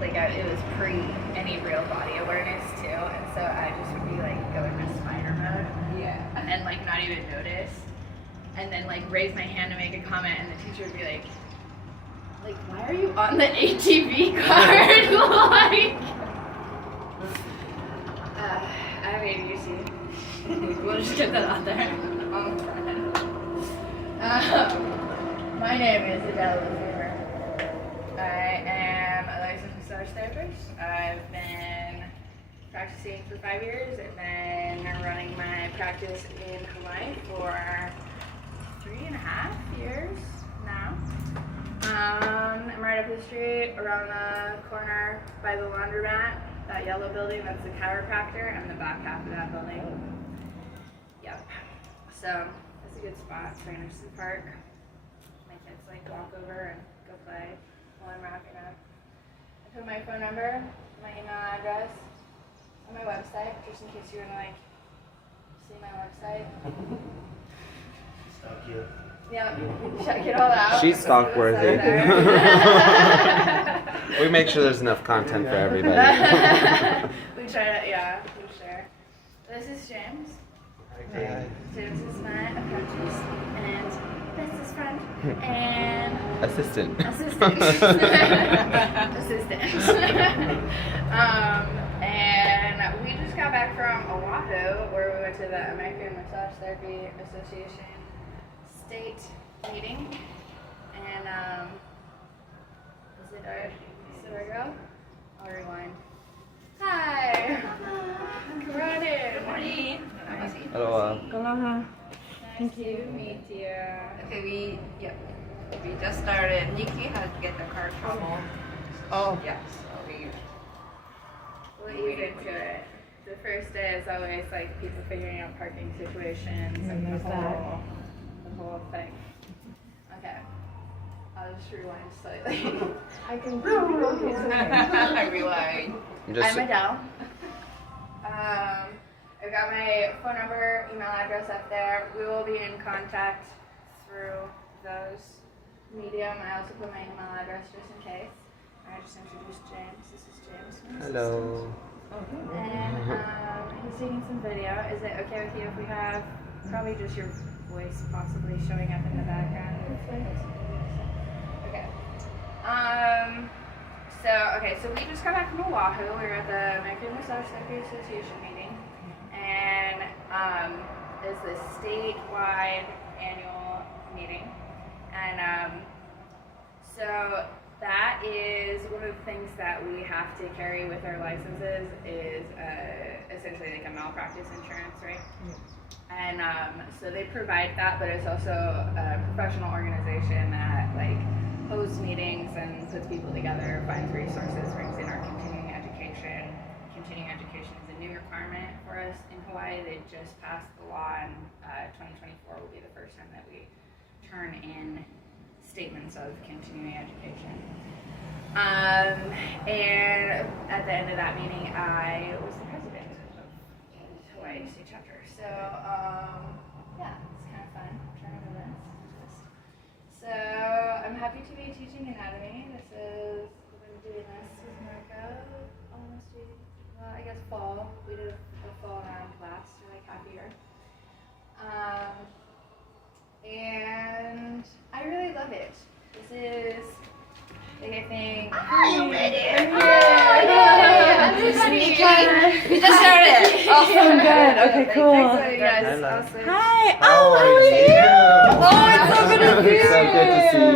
like it was pre any real body awareness too, and so I just would be like going to spider mode, and like not even notice, and then like raise my hand to make a comment, and the teacher would be like, why are you on the ATV card? I mean, you see, we'll just get that out there. My name is Adele Lefevre. I am a licensed massage therapist. I've been practicing for 5 years and then running my practice in Hawaii for 3.5 years now. I'm right up the street, around the corner by the laundromat, that yellow building, that's the chiropractor. I'm in the back half of that building. Yep. So, that's a good spot for Anderson Park. My kids like walk over and go play while I'm wrapping up. I put my phone number, my email address on my website, just in case you want to like see my website. Stalk you. Yep, check it all out. She's stalk worthy. We make sure there's enough content for everybody. We try to, yeah, we share. This is James. Okay. James is my apprentice and business friend and Assistant. assistant. And we just got back from Oahu, where we went to the American Massage Therapy Association state meeting, and is it our go? I'll rewind. Hi! Come on in. Good morning. Hello. Aloha. Nice to meet you. Okay, we just started. Nikki had to get the car trouble. Oh. Yes. Okay. We'll ease into it. The first day is always like people figuring out parking situations and the whole thing. Okay. I'll just rewind slightly. I can Rewind. I'm Adele. I've got my phone number, email address up there. We will be in contact through those medium. I also put my email address just in case. I just introduced James. This is James. Hello. And he's taking some video. Is it okay with you if we have probably just your voice possibly showing up in the background? Okay. So we just got back from Oahu. We were at the American Massage Therapy Association meeting, and it's the statewide annual meeting, and so that is one of the things that we have to carry with our licenses is essentially like a malpractice insurance, right? And so they provide that, but it's also a professional organization that like hosts meetings and puts people together, finds resources, brings in our continuing education. Continuing education is a new requirement for us in Hawaii. They just passed the law, and 2024 will be the first time that we turn in statements of continuing education. And at the end of that meeting, I was the president of Hawaii State Chapter. So yeah, it's kind of fun trying to learn this. So I'm happy to be teaching anatomy. I've been doing this with Marco almost, well, I guess fall. We did a fall round class for like half a year. And I really love it. This is like I think. Hi, you made it. Everybody. We just started. Awesome, good. Okay, cool. Yes, Hello. awesome. Hi. How are you? Oh, it's so good to see you. So good to see you.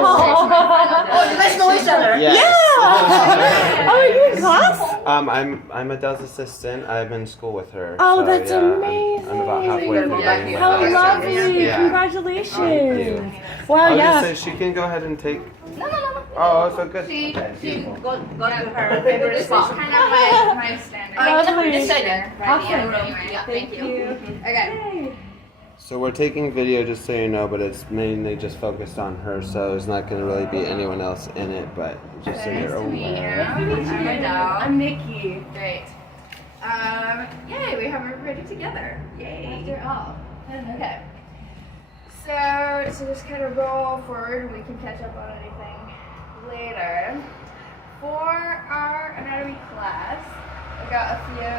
Oh, You guys know each other? Yes. Oh, are you in class? I'm Adele's assistant. I'm in school with her. Oh, so, that's yeah, amazing. I'm about halfway through Yeah. learning my How license. lovely. Yeah. Congratulations. Thank you. Wow, I was yeah. gonna say she can go ahead and take. No. Oh, so good. She Okay, go beautiful. to her favorite This is spot. kind of my standard. Lovely. Just say that. Awesome. Anyway, Yeah, thank you. Okay. Yay. So we're taking video just so you know, but it's mainly just focused on her, so there's not going to really be anyone else in it, but just so Nice you're to meet you. aware. I'm Adele. I'm Nikki. Great. Yay, we have everybody together. Yay. After all. Okay. So to just kind of roll forward, we can catch up on anything later. For I've got a few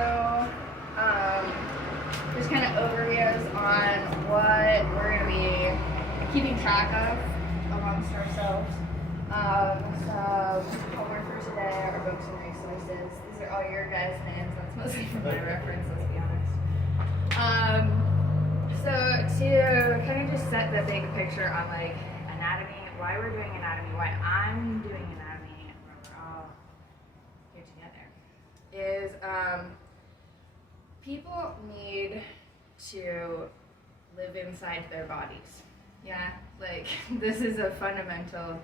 just kind of overviews on what we're going to be keeping track of amongst ourselves. Some homework for today, our books and resources. These are all your guys' names. That's mostly for my reference, let's be honest. So to kind of just set the big picture on like anatomy, why we're doing anatomy, why I'm doing anatomy, and where we're all here together, is people need to live inside their bodies. Yeah, like this is a fundamental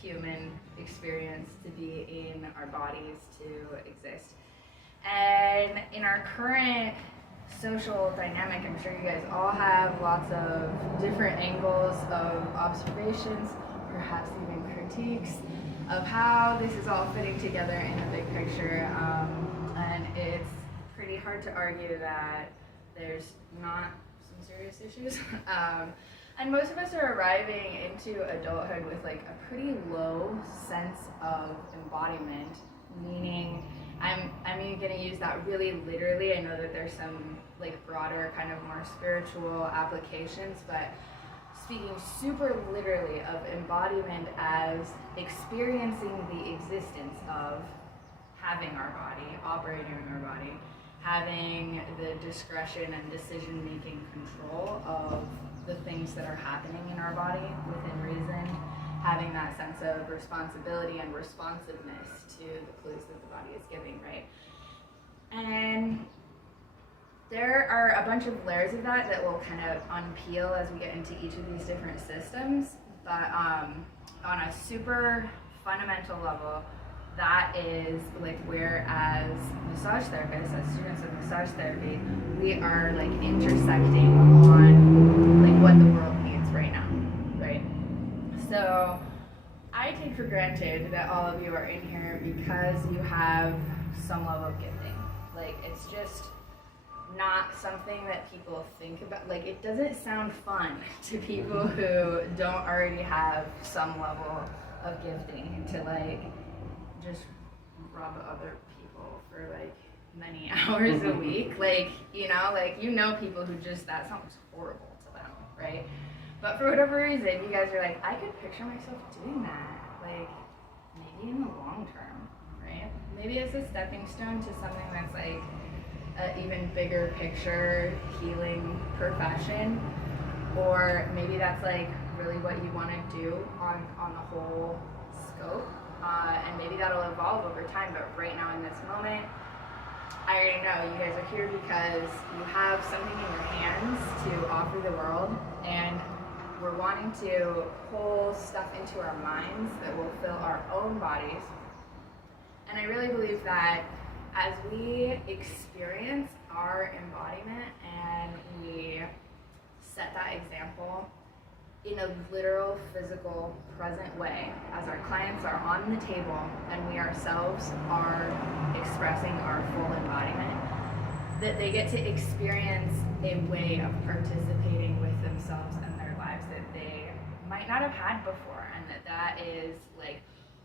human experience to be in our bodies, to exist. And in our current social dynamic, I'm sure you guys all have lots of different angles of observations, perhaps even critiques of how this is all fitting together in the big picture. And it's pretty hard to argue that there's not some serious issues. And most of us are arriving into adulthood with like a pretty low sense of embodiment, meaning I'm going to use that really literally. I know that there's some like broader kind of more spiritual applications, but speaking super literally of embodiment as experiencing the existence of having our body, operating our body, having the discretion and decision-making control of the things that are happening in our body within reason, having that sense of responsibility and responsiveness to the clues that the body is giving, right? And there are a bunch of layers of that will kind of unpeel as we get into each of these different systems, but on a super fundamental level, that is like where as massage therapists, as students of massage therapy, we are like intersecting on like what the world needs right now, right? So I take for granted that all of you are in here because you have some level of gifting. Like it's just not something that people think about. Like it doesn't sound fun to people who don't already have some level of gifting to like just rob other people for like many hours a week. Like, you know people who just, that sounds horrible to them, right? But for whatever reason, you guys are like, I could picture myself doing that, like maybe in the long term, right? Maybe it's a stepping stone to something that's like an even bigger picture healing profession, or maybe that's like really what you want to do on the whole scope. And maybe that'll evolve over time, but right now in this moment, I already know you guys are here because you have something in your hands to offer the world, and we're wanting to pull stuff into our minds that will fill our own bodies. And I really believe that as we experience our embodiment and we set that example in a literal, physical, present way, as our clients are on the table and we ourselves are expressing our full embodiment, that they get to experience a way of participating with themselves and their lives that they might not have had before, and that is like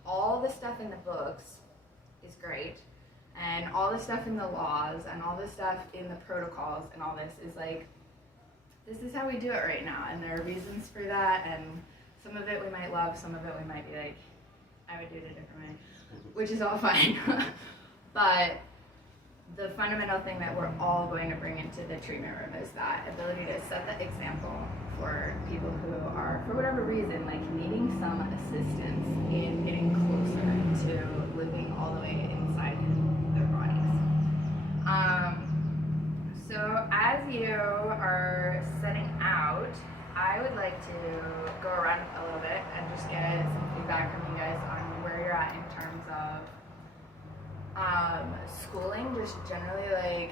all the stuff in the books is great, and all the stuff in the laws and all the stuff in the protocols and all this is like, this is how we do it right now, and there are reasons for that, and some of it we might love, some of it we might be like, I would do it a different way, which is all fine. But the fundamental thing that we're all going to bring into the treatment room is that ability to set the example for people who are, for whatever reason, like needing some assistance in getting closer to living all the way inside their bodies. So as you are setting out, I would like to go around a little bit and just get some feedback from you guys on where you're at in terms of schooling, just generally like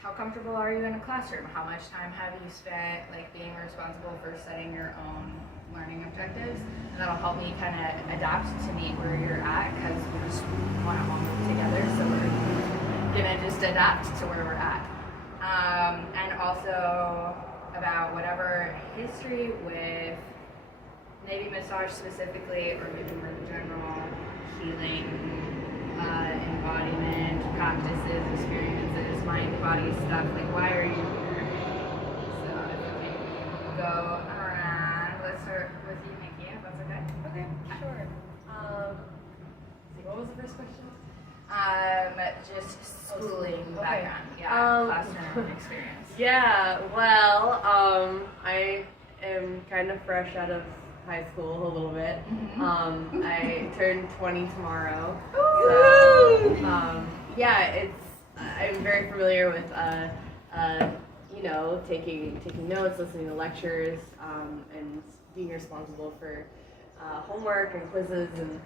how comfortable are you in a classroom? How much time have you spent like being responsible for setting your own learning objectives? And that'll help me kind of adapt to meet where you're at, because we just want to all move together, so we're gonna just adapt to where we're at. And also about whatever history with maybe massage specifically, or maybe more general healing, embodiment, practices, experiences, mind, body stuff. Like, why are you here? So if we can go around, let's start with you, Nikki, if that's okay. Okay, sure. What was the first question? Just schooling Okay. background, yeah, classroom experience. Yeah, well, I am kind of fresh out of high school a little bit. I turned 20 tomorrow. So, yeah, I'm very familiar with, taking notes, listening to lectures, and being responsible for homework and quizzes and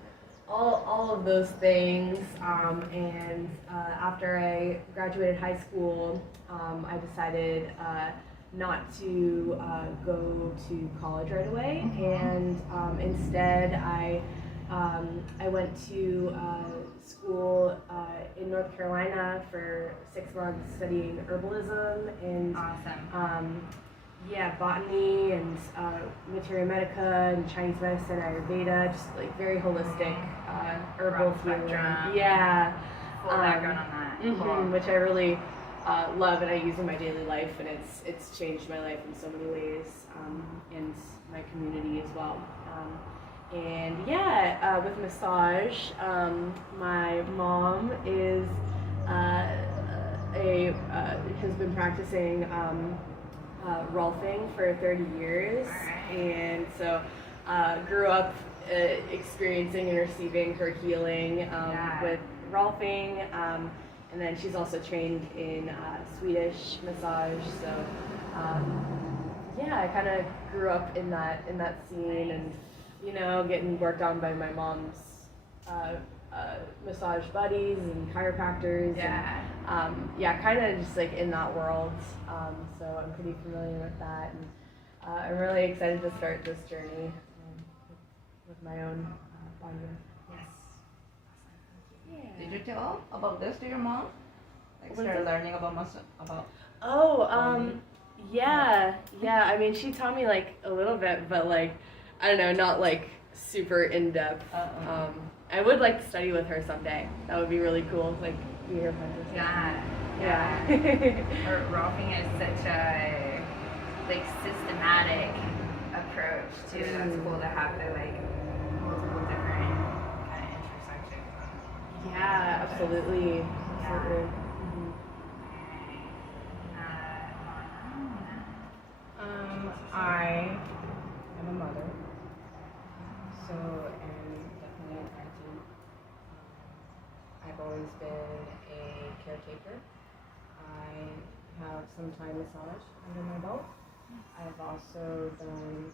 all of those things. And after I graduated high school, I decided not to go to college right away, and instead I went to school in North Carolina for 6 months studying herbalism and Awesome. botany and materia medica and Chinese medicine, Ayurveda, just like very holistic herbal Broad healing. spectrum. Yeah. Full background on that. Cool. Which I really love and I use in my daily life, and it's changed my life in so many ways, and my community as well. With massage, my mom is has been practicing Rolfing for 30 years, and so grew up experiencing and receiving her healing with Rolfing, and then she's also trained in Swedish massage. So I kind of grew up in that scene, and getting worked on by my mom's massage buddies and chiropractors. Yeah. And, kind of just like in that world. So I'm pretty familiar with that, and I'm really excited to start this journey with my own body work. Yes. Did you tell about this to your mom? Like started learning about about. Yeah. I mean, she taught me like a little bit, but like I don't know, not like super in depth. I would like to study with her someday. That would be really cool. Like be her apprentice. Yeah. Rolfing is such a like systematic approach too. That's cool to have the like multiple different kind of intersections. Yeah, absolutely. Absolutely. I am a mother, so am definitely an auntie. I've always been a caretaker. I have some Thai massage under my belt. I've also done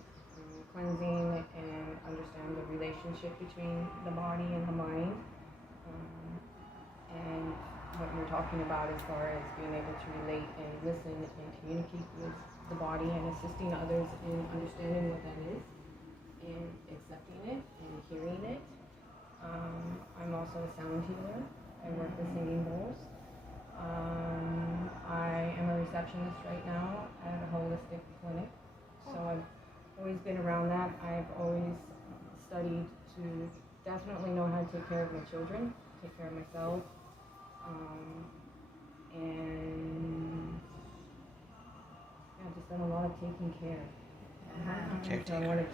cleansing and understand the relationship between the body and the mind. And what you're talking about as far as being able to relate and listen and communicate with the body and assisting others in understanding what that is and accepting it and hearing it. I'm also a sound healer. I work with singing bowls. I am a receptionist right now at a holistic clinic, so I've always been around that. I've always studied to definitely know how to take care of my children, take care of myself, and I've just done a lot of taking care. So I want to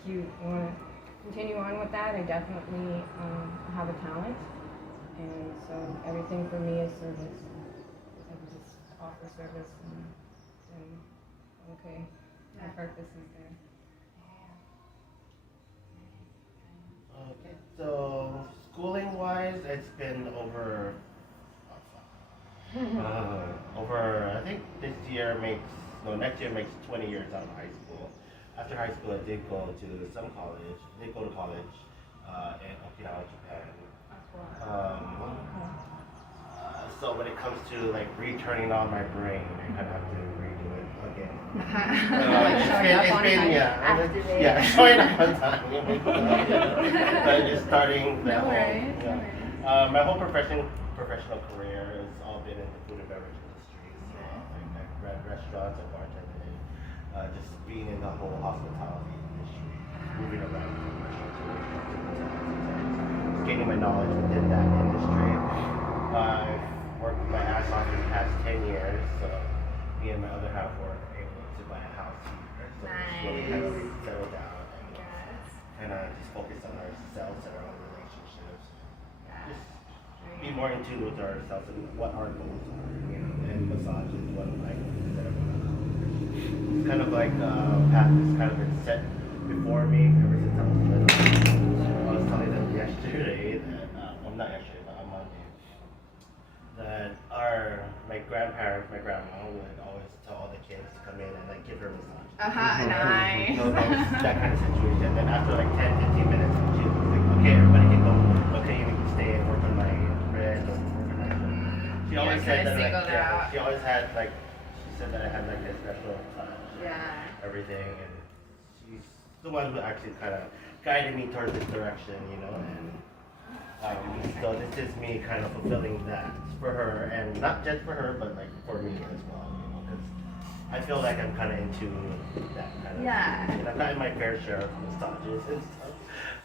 continue on with that. I definitely have a talent, and so everything for me is service. I just offer service, and okay, my purpose is there. Okay, so schooling wise, it's been over I think next year makes 20 years out of high school. After high school, I did go to some college. I did go to college in Okinawa, Japan. So when it comes to like returning on my brain, I kind of have to redo it again. Showing up on time. But just starting that whole, my whole professional career has all been in the food and beverage industry. So like restaurants and bartending, just being in the whole hospitality industry, moving around from restaurant to restaurant, gaining my knowledge within that industry. I've worked So me and my other half were able to buy a house here. So Nice. kind of settle down and Yes. kind of just focus on ourselves and our own relationships. Yeah. Just be more in tune with ourselves and what our goals are, you know, and massage is what I consider. It's kind of like a path that's kind of been set before me ever since I was little. I was telling them yesterday that, well, not yesterday, but on Monday, that my grandparents, my grandma would always tell all the kids to come in and like give her a massage. Nice. So that kind of situation. Then after like 10, 15 minutes, she was like, okay, everybody can go. Okay, you can stay and work on my wrist or work on my foot. She always said that, like, yeah, she always had like, she said that I had like a special touch. Yeah. Everything, and she's the one who actually kind of guided me towards this direction, you know, and so this is me kind of fulfilling that for her, and not just for her, but like for me as well, you know, because I feel like I'm kind of into that kind of thing. I've gotten my fair share of massages and stuff,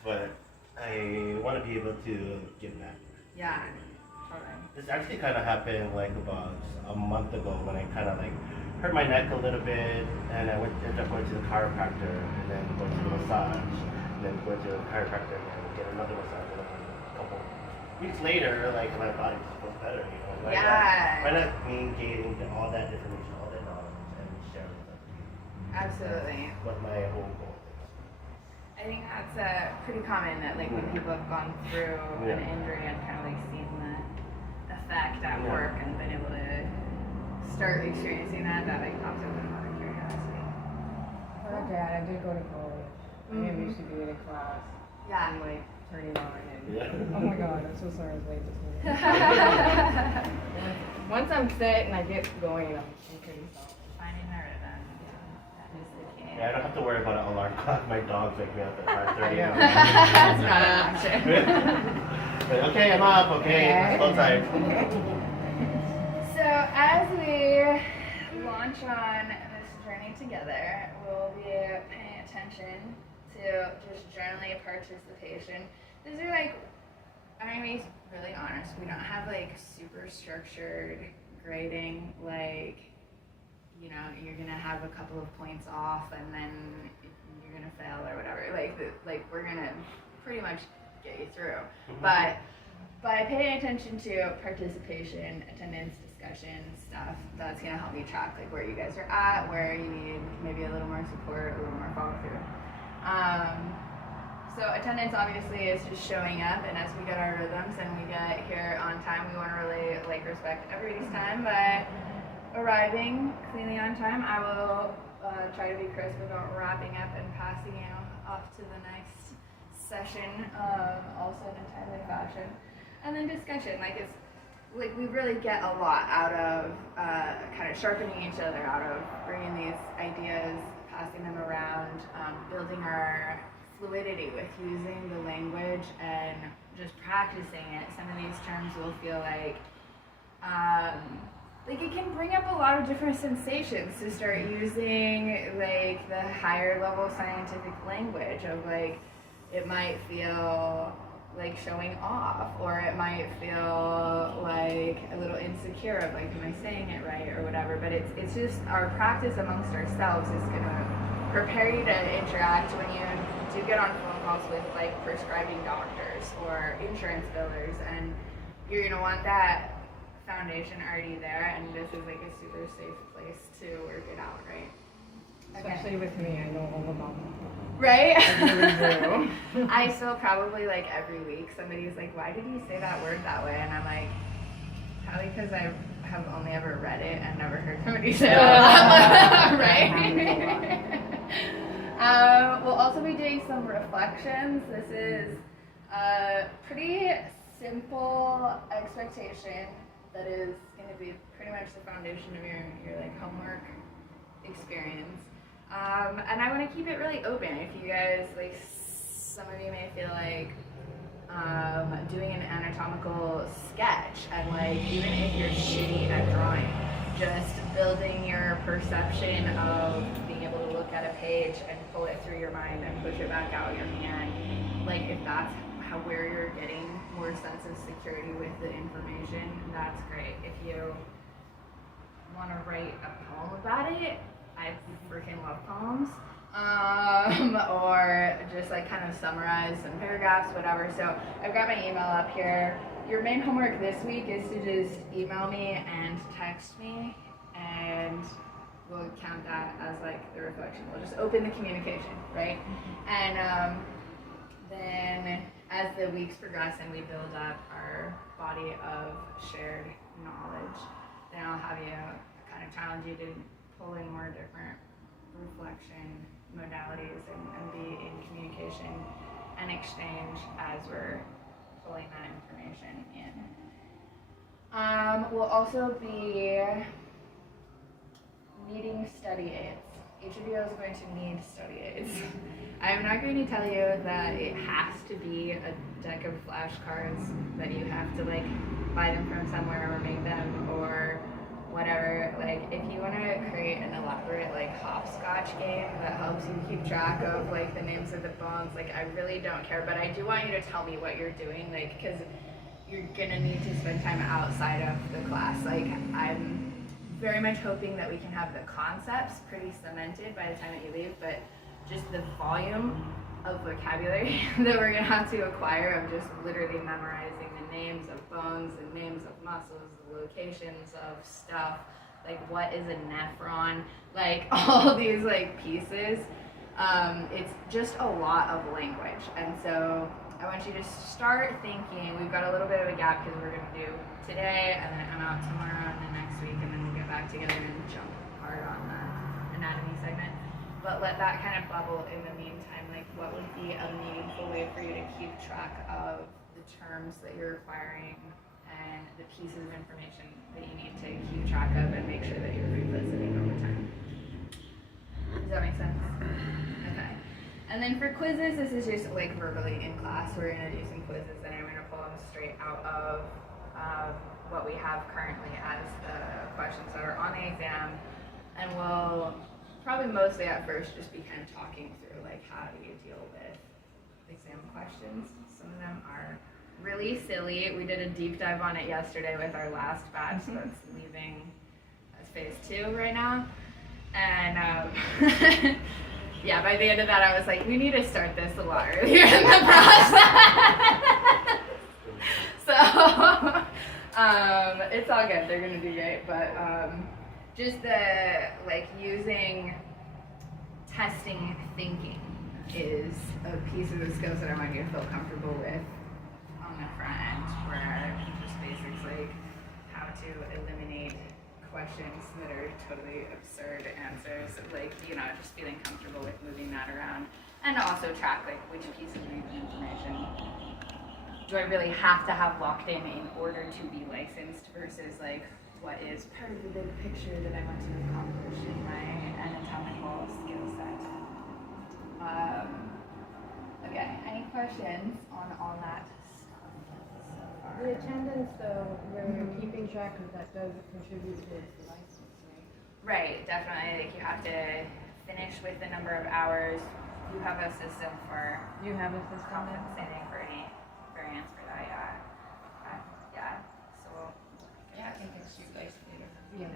but I want to be able to give back. Yeah. Totally. This actually kind of happened like about a month ago when I kind of like hurt my neck a little bit, and I ended up going to the chiropractor, and then going to the massage, and then going to the chiropractor and get another massage. And then a couple weeks later, like my body just feels better, you know. Why not me gaining all that information, all that knowledge, and sharing with other people? Absolutely. That's what my whole goal is. I think that's pretty common that like when people have gone through an injury and kind of like seen the effect at work and been able to start experiencing that like pops up in a lot of curiosity. Oh, Dad, I did go to college. I am used to being in class. Yeah. And like turning on and oh my god, I'm so sorry I was late this morning. Once I'm set and I get going, I'm pretty solid. Finding the rhythm. That is the key. Yeah, I don't have to worry about an alarm clock. My dogs wake me up at 5:30. That's not an option. But, okay, I'm up. Okay, slow time. So as we launch on this journey together, we'll be paying attention to just generally participation. These are like, I'm gonna be really honest, we don't have like super structured grading, like, you know, you're gonna have a couple of points off and then you're gonna fail or whatever. Like we're gonna pretty much get you through. But by paying attention to participation, attendance, discussion, stuff, that's gonna help me track like where you guys are at, where you need maybe a little more support, a little more follow through. So attendance obviously is just showing up, and as we get our rhythms and we get here on time, we want to really like respect everybody's time by arriving cleanly on time. I will try to be crisp about wrapping up and passing you off to the next session, also in a timely fashion. And then discussion, like it's like we really get a lot out of kind of sharpening each other, out of bringing these ideas, passing them around, building our fluidity with using the language and just practicing it. Some of these terms will feel like it can bring up a lot of different sensations to start using like the higher level scientific language of like, it might feel like showing off, or it might feel like a little insecure of like, am I saying it right or whatever, but it's just our practice amongst ourselves is gonna prepare you to interact when you do get on phone calls with like prescribing doctors or insurance billers, and you're gonna want that foundation already there, and this is like a super safe place to work it out, right? Especially with me, I know all about them. Right? I really do. I still probably like every week somebody's like, why did you say that word that way? And I'm like, probably because I have only ever read it and never heard somebody say it out loud, right? We'll also be doing some reflections. This is a pretty simple expectation that is going to be pretty much the foundation of your like homework experience. And I want to keep it really open. If you guys, like, some of you may feel like doing an anatomical sketch, and like, even if you're shitty at drawing, just building your perception of being able to look at a page and pull it through your mind and push it back out your hand, like, if that's where you're getting more sense of security with the information, that's great. If you want to write a poem about it, I freaking love poems. Or just like kind of summarize some paragraphs, whatever. So I've got my email up here. Your main homework this week is to just email me and text me, and we'll count that as like the reflection. We'll just open the communication, right? And then as the weeks progress and we build up our body of shared knowledge, then I'll have you kind of challenge you to pull in more different reflection modalities and be in communication and exchange as we're pulling that information in. We'll also be needing study aids. Each of you is going to need study aids. I'm not going to tell you that it has to be a deck of flashcards, that you have to like buy them from somewhere or make them or whatever. Like if you want to create an elaborate like hopscotch game that helps you keep track of like the names of the bones, like I really don't care, but I do want you to tell me what you're doing, like because you're gonna need to spend time outside of the class. Like I'm very much hoping that we can have the concepts pretty cemented by the time that you leave, but just the volume of vocabulary that we're gonna have to acquire of just literally memorizing the names of bones and names of muscles, the locations of stuff, like what is a nephron, like all these like pieces. It's just a lot of language, and so I want you to start thinking. We've got a little bit of a gap because we're gonna do today, and then I'm out tomorrow, and then next week, and then we'll get back together and jump hard on the anatomy segment. But let that kind of bubble in the meantime. Like, what would be a meaningful way for you to keep track of the terms that you're acquiring and the pieces of information that you need to keep track of and make sure that you're revisiting over time? Does that make sense? Okay. And then for quizzes, this is just like verbally in class. We're gonna do some quizzes, and I'm gonna pull them straight out of what we have currently as the questions that are on the exam, and we'll probably mostly at first just be kind of talking through like how do you deal with exam questions. Some of them are really silly. We did a deep dive on it yesterday with our last batch that's leaving as phase 2 right now, and yeah, by the end of that I was like, we need to start this a lot earlier in the process. So it's all good, they're gonna do great, but just the like using testing thinking is a piece of the skills that I want you to feel comfortable with on the front end, where just basics like how to eliminate questions that are totally absurd answers, like, you know, just feeling comfortable with moving that around, and also track like which pieces of information do I really have to have locked in order to be licensed versus like what is part of the big picture that I want to accomplish in my anatomical skill set. Okay, any questions on all that stuff so far? The attendance, though, where you're keeping track of that does contribute towards the license, right? Right, definitely. Like you have to finish with the number of hours. You have a system for You have a system there? compensating for any variance for that, yeah. Yeah, so Yeah, I can text you guys later. Yeah.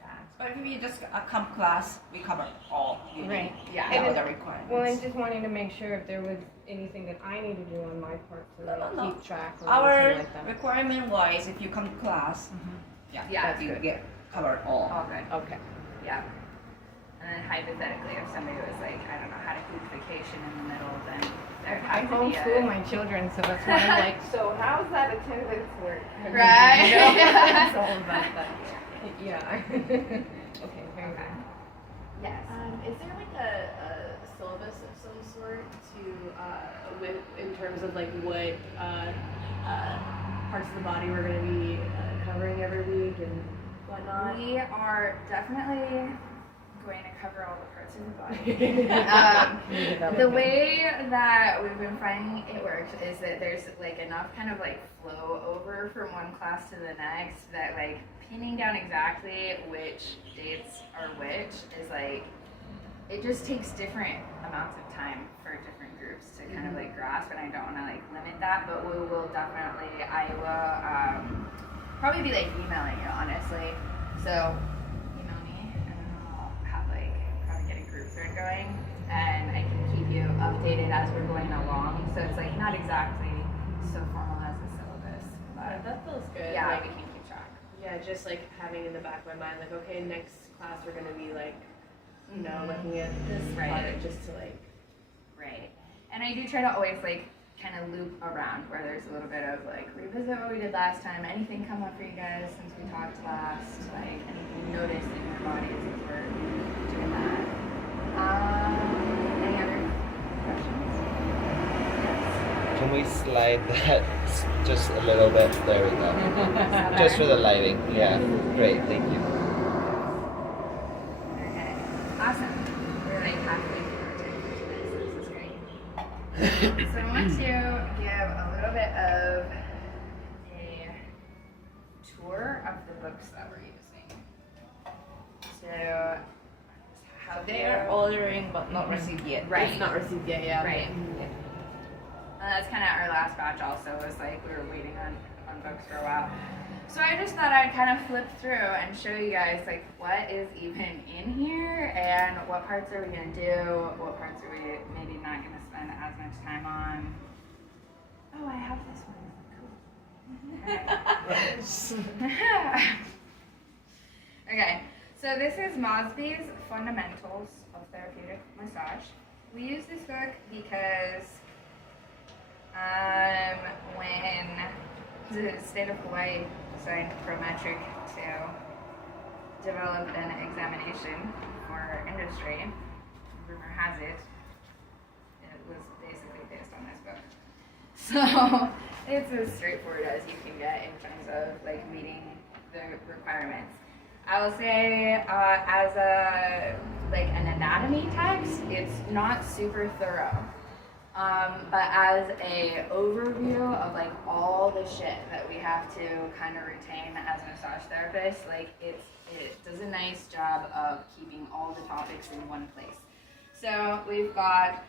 yeah. But if you just come class, we cover all you Right. need. Yeah. All And the requirements. Well, I'm just wanting to make sure if there was anything that I need to do on my part to like, No. keep track or Our anything like that. requirement wise, if you come to class, Yeah, that you good. get covered all. All good. Okay. Yeah. And then hypothetically, if somebody was like, I don't know how to keep vacation in the middle, then there I has to be homeschool a... my children, so that's why I'm like, so how's that attendance work? Right. You know? It's all about that. Yeah. Okay, very Okay. good. Yes. Is there like a syllabus of some sort to with in terms of like what parts of the body we're going to be covering every week and whatnot? We are definitely going to cover all the parts of the body. The way that we've been finding it works is that there's like enough kind of like flow over from one class to the next that like pinning down exactly which dates are which is like, it just takes different amounts of time for different groups to kind of like grasp, and I don't want to like limit that, but we will definitely, I will probably be like emailing you honestly So email me and then I'll have like probably get a group thread going and I can keep you updated as we're going along. So it's like not exactly so formal as a syllabus, Yeah, but that feels good. yeah, Like, we can keep track. yeah, just like having in the back of my mind, like, okay, next class we're gonna be like, you know, looking at this Right. project just to like. Right. And I do try to always like kind of loop around where there's a little bit of like revisit what we did last time. Anything come up for you guys since we talked last? Like anything you noticed in your bodies as we're doing that? Any other questions? Yes. Can we slide that just a little bit? There we go. Just for the lighting. Yeah. Great. Thank you. Okay. Awesome. We're like halfway through our 10 minutes. This is great. So I want to give a little bit of a tour of the books that we're using. So how They are ordering but not received yet. right. It's not received yet, yeah. Right. That's kind of our last batch also was like we were waiting on books for a while. So I just thought I'd kind of flip through and show you guys like what is even in here and what parts are we going to do, what parts are we maybe not going to spend as much time on. Oh, I have this one. Cool. Okay, so this is Mosby's Fundamentals of Therapeutic Massage. We use this book because when the state of Hawaii decided Prometric to develop an examination for industry, rumor has it, it was basically based on this book. So it's as straightforward as you can get in terms of like meeting the requirements. I will say as a like an anatomy text, it's not super thorough. But as a overview of like all the shit that we have to kind of retain as massage therapists, like it does a nice job of keeping all the topics in one place. So we've got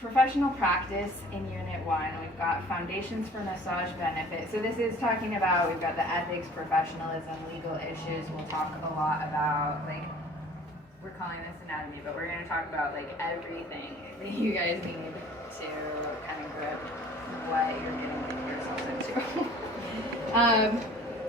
professional practice in Unit 1. We've got foundations for massage benefit. So this is talking about, we've got the ethics, professionalism, legal issues. We'll talk a lot about like, we're calling this anatomy, but we're going to talk about like everything that you guys need to kind of grip what you're getting yourselves into.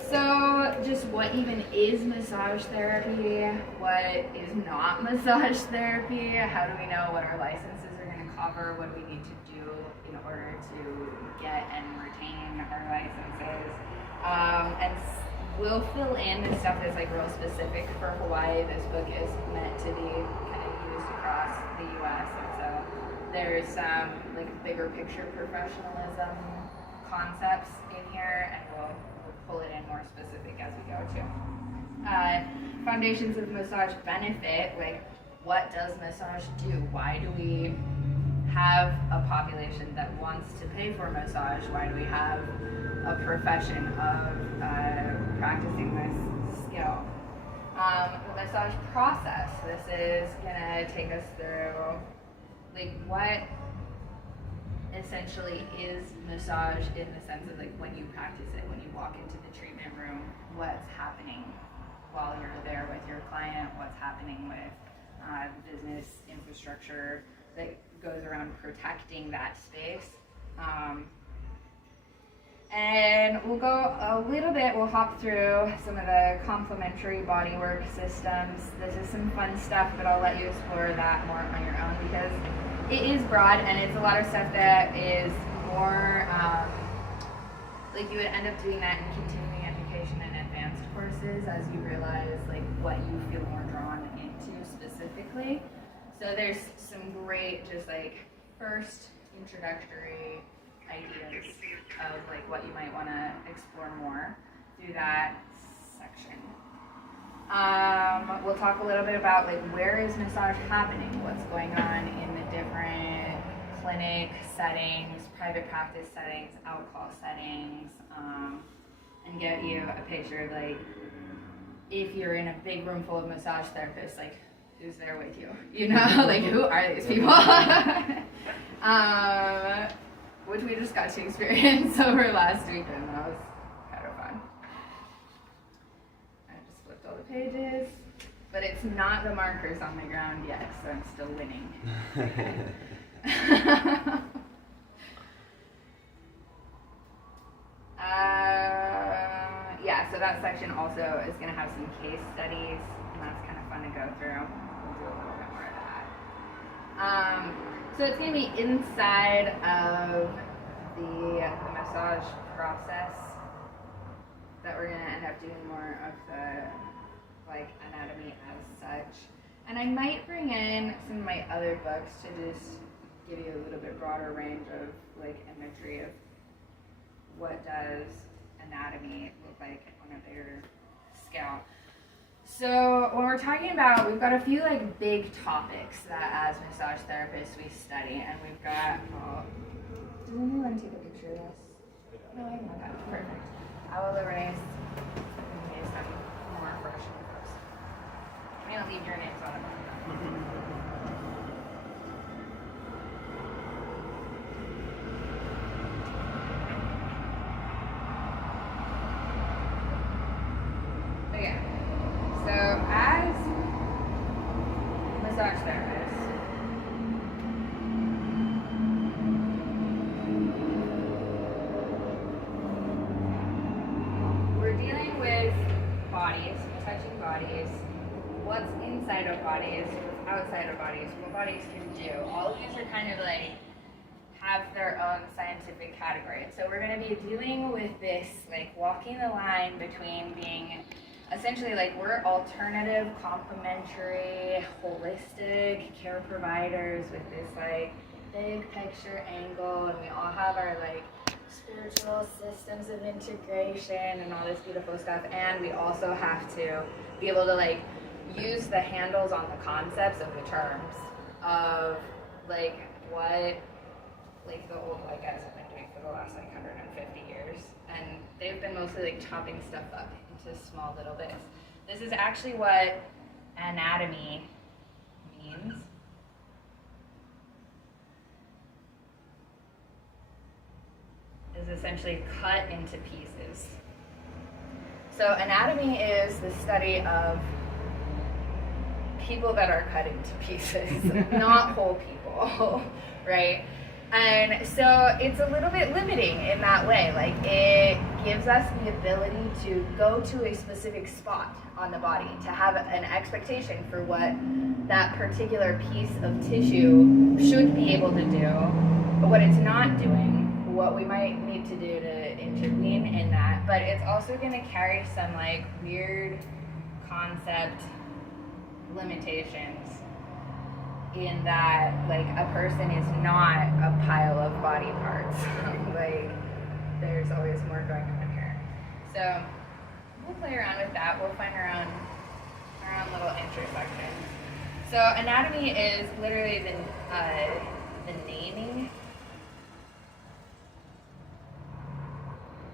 So just what even is massage therapy? What is not massage therapy? How do we know what our licenses are going to cover? What do we need to do in order to get and retain our licenses? And we'll fill in the stuff that's like real specific for Hawaii. This book is meant to be kind of used across the U.S. And so there's some like bigger picture professionalism concepts in here, and we'll pull it in more specific as we go too. Foundations of massage benefit, like what does massage do? Why do we have a population that wants to pay for massage? Why do we have a profession of practicing this skill? The massage process. This is gonna take us through like what essentially is massage in the sense of like when you practice it, when you walk into the treatment room, what's happening while you're there with your client, what's happening with business infrastructure that goes around protecting that space. And we'll go a little bit, we'll hop through some of the complementary bodywork systems. This is some fun stuff, but I'll let you explore that more on your own because it is broad and it's a lot of stuff that is more, like you would end up doing that in continuing education and advanced courses as you realize like what you feel more drawn into specifically. So there's some great just like first introductory ideas of like what you might want to explore more through that section. We'll talk a little bit about like where is massage happening, what's going on in the different clinic settings, private practice settings, outcall settings, and get you a picture of like if you're in a big room full of massage therapists, like who's there with you, you know, like who are these people? Which we just got to experience over last weekend. That was kind of fun. I just flipped all the pages, but it's not the markers on the ground yet, so I'm still winning. Yeah, so that section also is going to have some case studies, and that's kind of fun to go through. We'll do a little bit more of that. So it's going to be inside of the massage process that we're going to end up doing more of the like anatomy as such. And I might bring in some of my other books to just give you a little bit broader range of like imagery of what does anatomy look like on a bigger scale. So when we're talking about, we've got a few like big topics that as massage therapists we study, and we've got, does anyone want to take a picture of this? No, I haven't. Okay, perfect. I will erase and use some more fresh photos. I'm going to leave your names on it. Okay, so as massage therapists, we're dealing with bodies, touching bodies, what's inside of bodies, what's outside of bodies, what bodies can do. All of these are kind of like have their own scientific category. So we're going to be dealing with this, like walking the line between being essentially like we're alternative, complementary, holistic care providers with this like big picture angle, and we all have our like spiritual systems of integration and all this beautiful stuff, and we also have to be able to like use the handles on the concepts of the terms of like what like the old white guys have been doing for the last like 150 years, and they've been mostly like chopping stuff up into small little bits. This is actually what anatomy means. Is essentially cut into pieces. So anatomy is the study of people that are cut into pieces, not whole people, right? And so it's a little bit limiting in that way. Like it gives us the ability to go to a specific spot on the body, to have an expectation for what that particular piece of tissue should be able to do, but what it's not doing, what we might need to do to intervene in that. But it's also going to carry some like weird concept limitations in that like a person is not a pile of body parts. Like there's always more going on here. So we'll play around with that. We'll find our own little intersections. So anatomy is literally the naming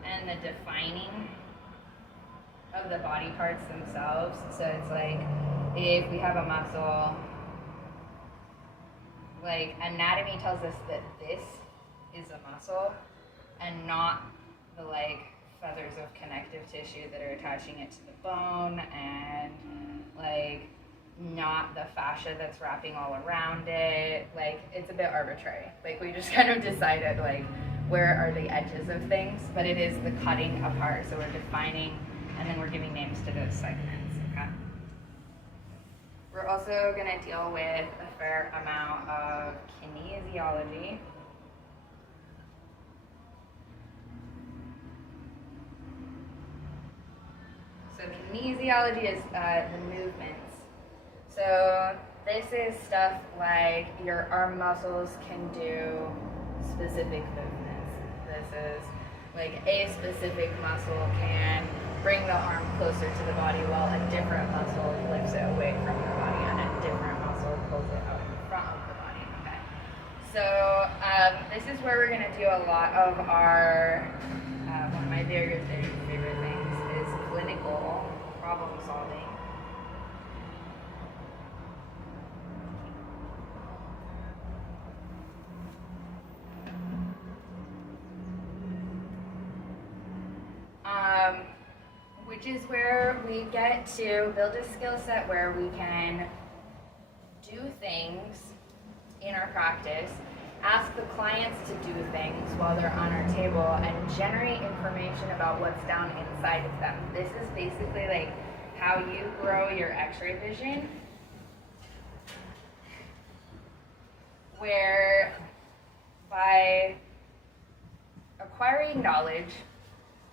and the defining of the body parts themselves. So it's like if we have a muscle, like anatomy tells us that this is a muscle and not the like feathers of connective tissue that are attaching it to the bone, and like not the fascia that's wrapping all around it. Like it's a bit arbitrary. Like we just kind of decided like where are the edges of things, but it is the cutting apart. So we're defining and then we're giving names to those segments. Okay. We're also going to deal with a fair amount of kinesiology. So kinesiology is the movements. So this is stuff like your arm muscles can do specific movements. This is like a specific muscle can bring the arm closer to the body while a different muscle lifts it away from the body and a different muscle pulls it out in front of the body. Okay. So this is where we're going to do a lot of our, one of my very, very favorite things is clinical problem solving. which is where we get to build a skill set where we can do things in our practice, ask the clients to do things while they're on our table, and generate information about what's down inside of them. This is basically like how you grow your x-ray vision, where by acquiring knowledge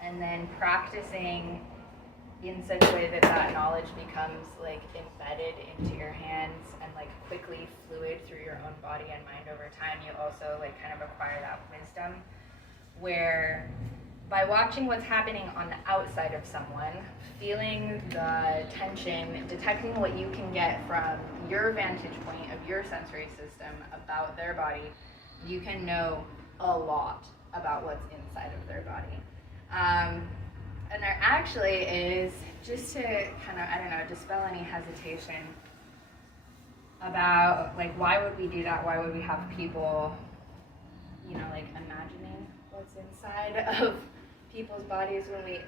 and then practicing in such a way that that knowledge becomes like embedded into your hands and like quickly fluid through your own body and mind over time, you also like kind of acquire that wisdom where by watching what's happening on the outside of someone, feeling the tension, detecting what you can get from your vantage point of your sensory system about their body, you can know a lot about what's inside of their body. And there actually is, just to kind of, I don't know, dispel any hesitation about, like, why would we do that? Why would we have people, you know, like, imagining what's inside of people's bodies when we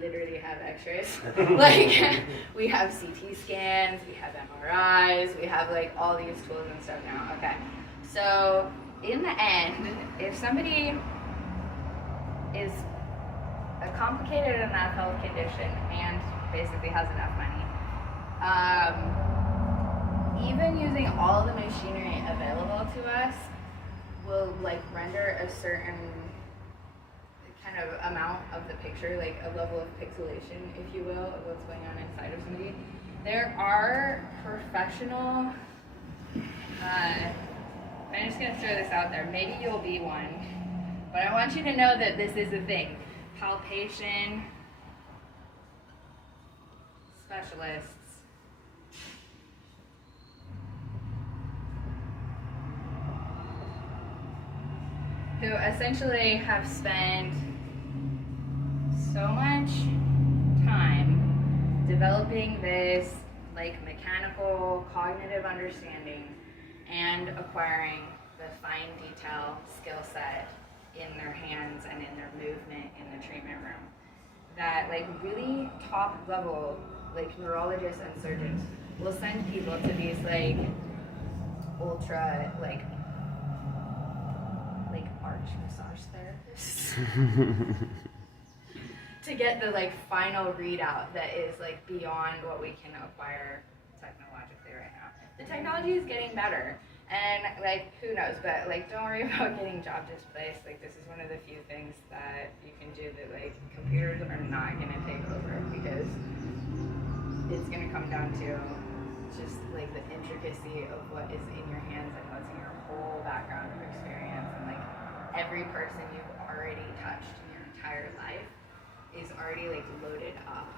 literally have x-rays? Like, we have CT scans, we have MRIs, we have, like, all these tools and stuff now. Okay, so in the end, if somebody is a complicated enough health condition and basically has enough money, even using all the machinery available to us will like render a certain kind of amount of the picture, like a level of pixelation, if you will, of what's going on inside of somebody. There are professional, I'm just gonna throw this out there, maybe you'll be one, but I want you to know that this is a thing. Palpation specialists who essentially have spent so much time developing this like mechanical cognitive understanding and acquiring the fine detail skill set in their hands and in their movement in the treatment room, that like really top level like neurologists and surgeons will send people to these like ultra like arch massage therapists to get the like final readout that is like beyond what we can acquire technologically right now. The technology is getting better. And like, who knows, but like, don't worry about getting job displaced. Like, this is one of the few things that you can do that like computers are not gonna take over, because it's gonna come down to just like the intricacy of what is in your hands and what's in your whole background of experience. And like every person you've already touched in your entire life is already like loaded up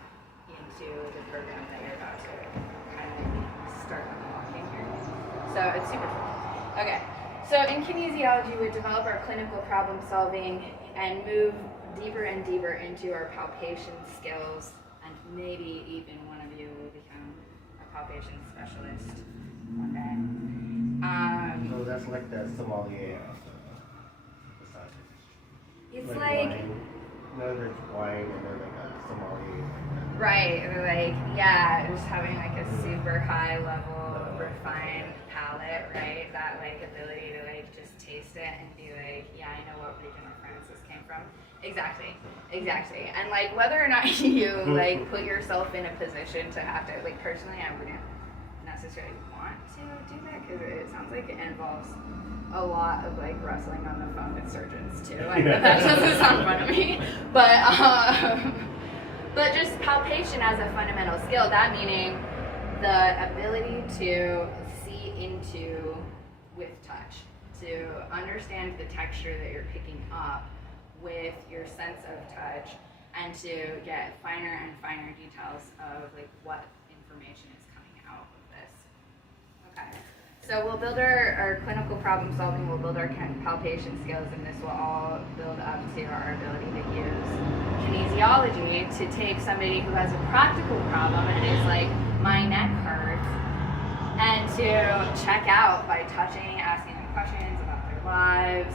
into the program that you're about to kind of start unlocking here. So it's super cool. Okay, so in kinesiology, we develop our clinical problem solving and move deeper and deeper into our palpation skills, and maybe even one of you will become a palpation specialist. Okay. So that's like the sommelier of the massage industry. It's like wine. No, there's wine and then like a sommelier. Right, like, yeah, just having like a super high level, refined palate, right? That like ability to like just taste it and be like, yeah, I know what region of France this came from. Exactly. And like whether or not you like put yourself in a position to have to, like personally, I wouldn't necessarily want to do that because it sounds like it involves a lot of like wrestling on the phone with surgeons too. I know that doesn't sound fun to me, but just palpation as a fundamental skill, that meaning the ability to see into with touch, to understand the texture that you're picking up with your sense of touch, and to get finer and finer details of like what information is coming out of this. Okay, so we'll build our clinical problem solving, we'll build our palpation skills, and this will all build up to our ability to use kinesiology to take somebody who has a practical problem and is like, my neck hurts, and to check out by touching, asking them questions about their lives,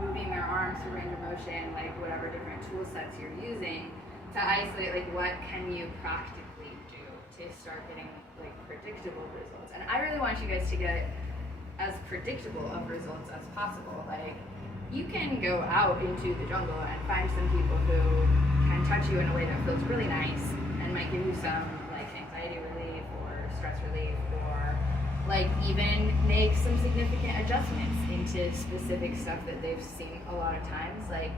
moving their arms through range of motion, like whatever different tool sets you're using, to isolate like what can you practically do to start getting like predictable results. And I really want you guys to get as predictable of results as possible. Like you can go out into the jungle and find some people who can touch you in a way that feels really nice and might give you some like anxiety relief or stress relief, or like even make some significant adjustments into specific stuff that they've seen a lot of times. Like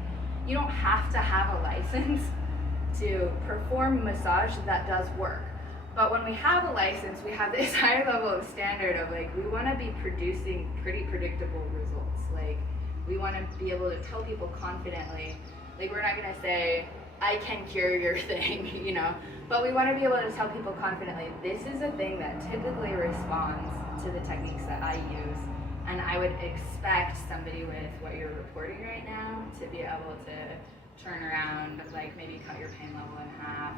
you don't have to have a license to perform massage that does work. But when we have a license, we have this higher level of standard of like, we want to be producing pretty predictable results. Like we want to be able to tell people confidently, like we're not going to say, I can cure your thing, you know, but we want to be able to tell people confidently, this is a thing that typically responds to the techniques that I use. And I would expect somebody with what you're reporting right now to be able to turn around, like maybe cut your pain level in half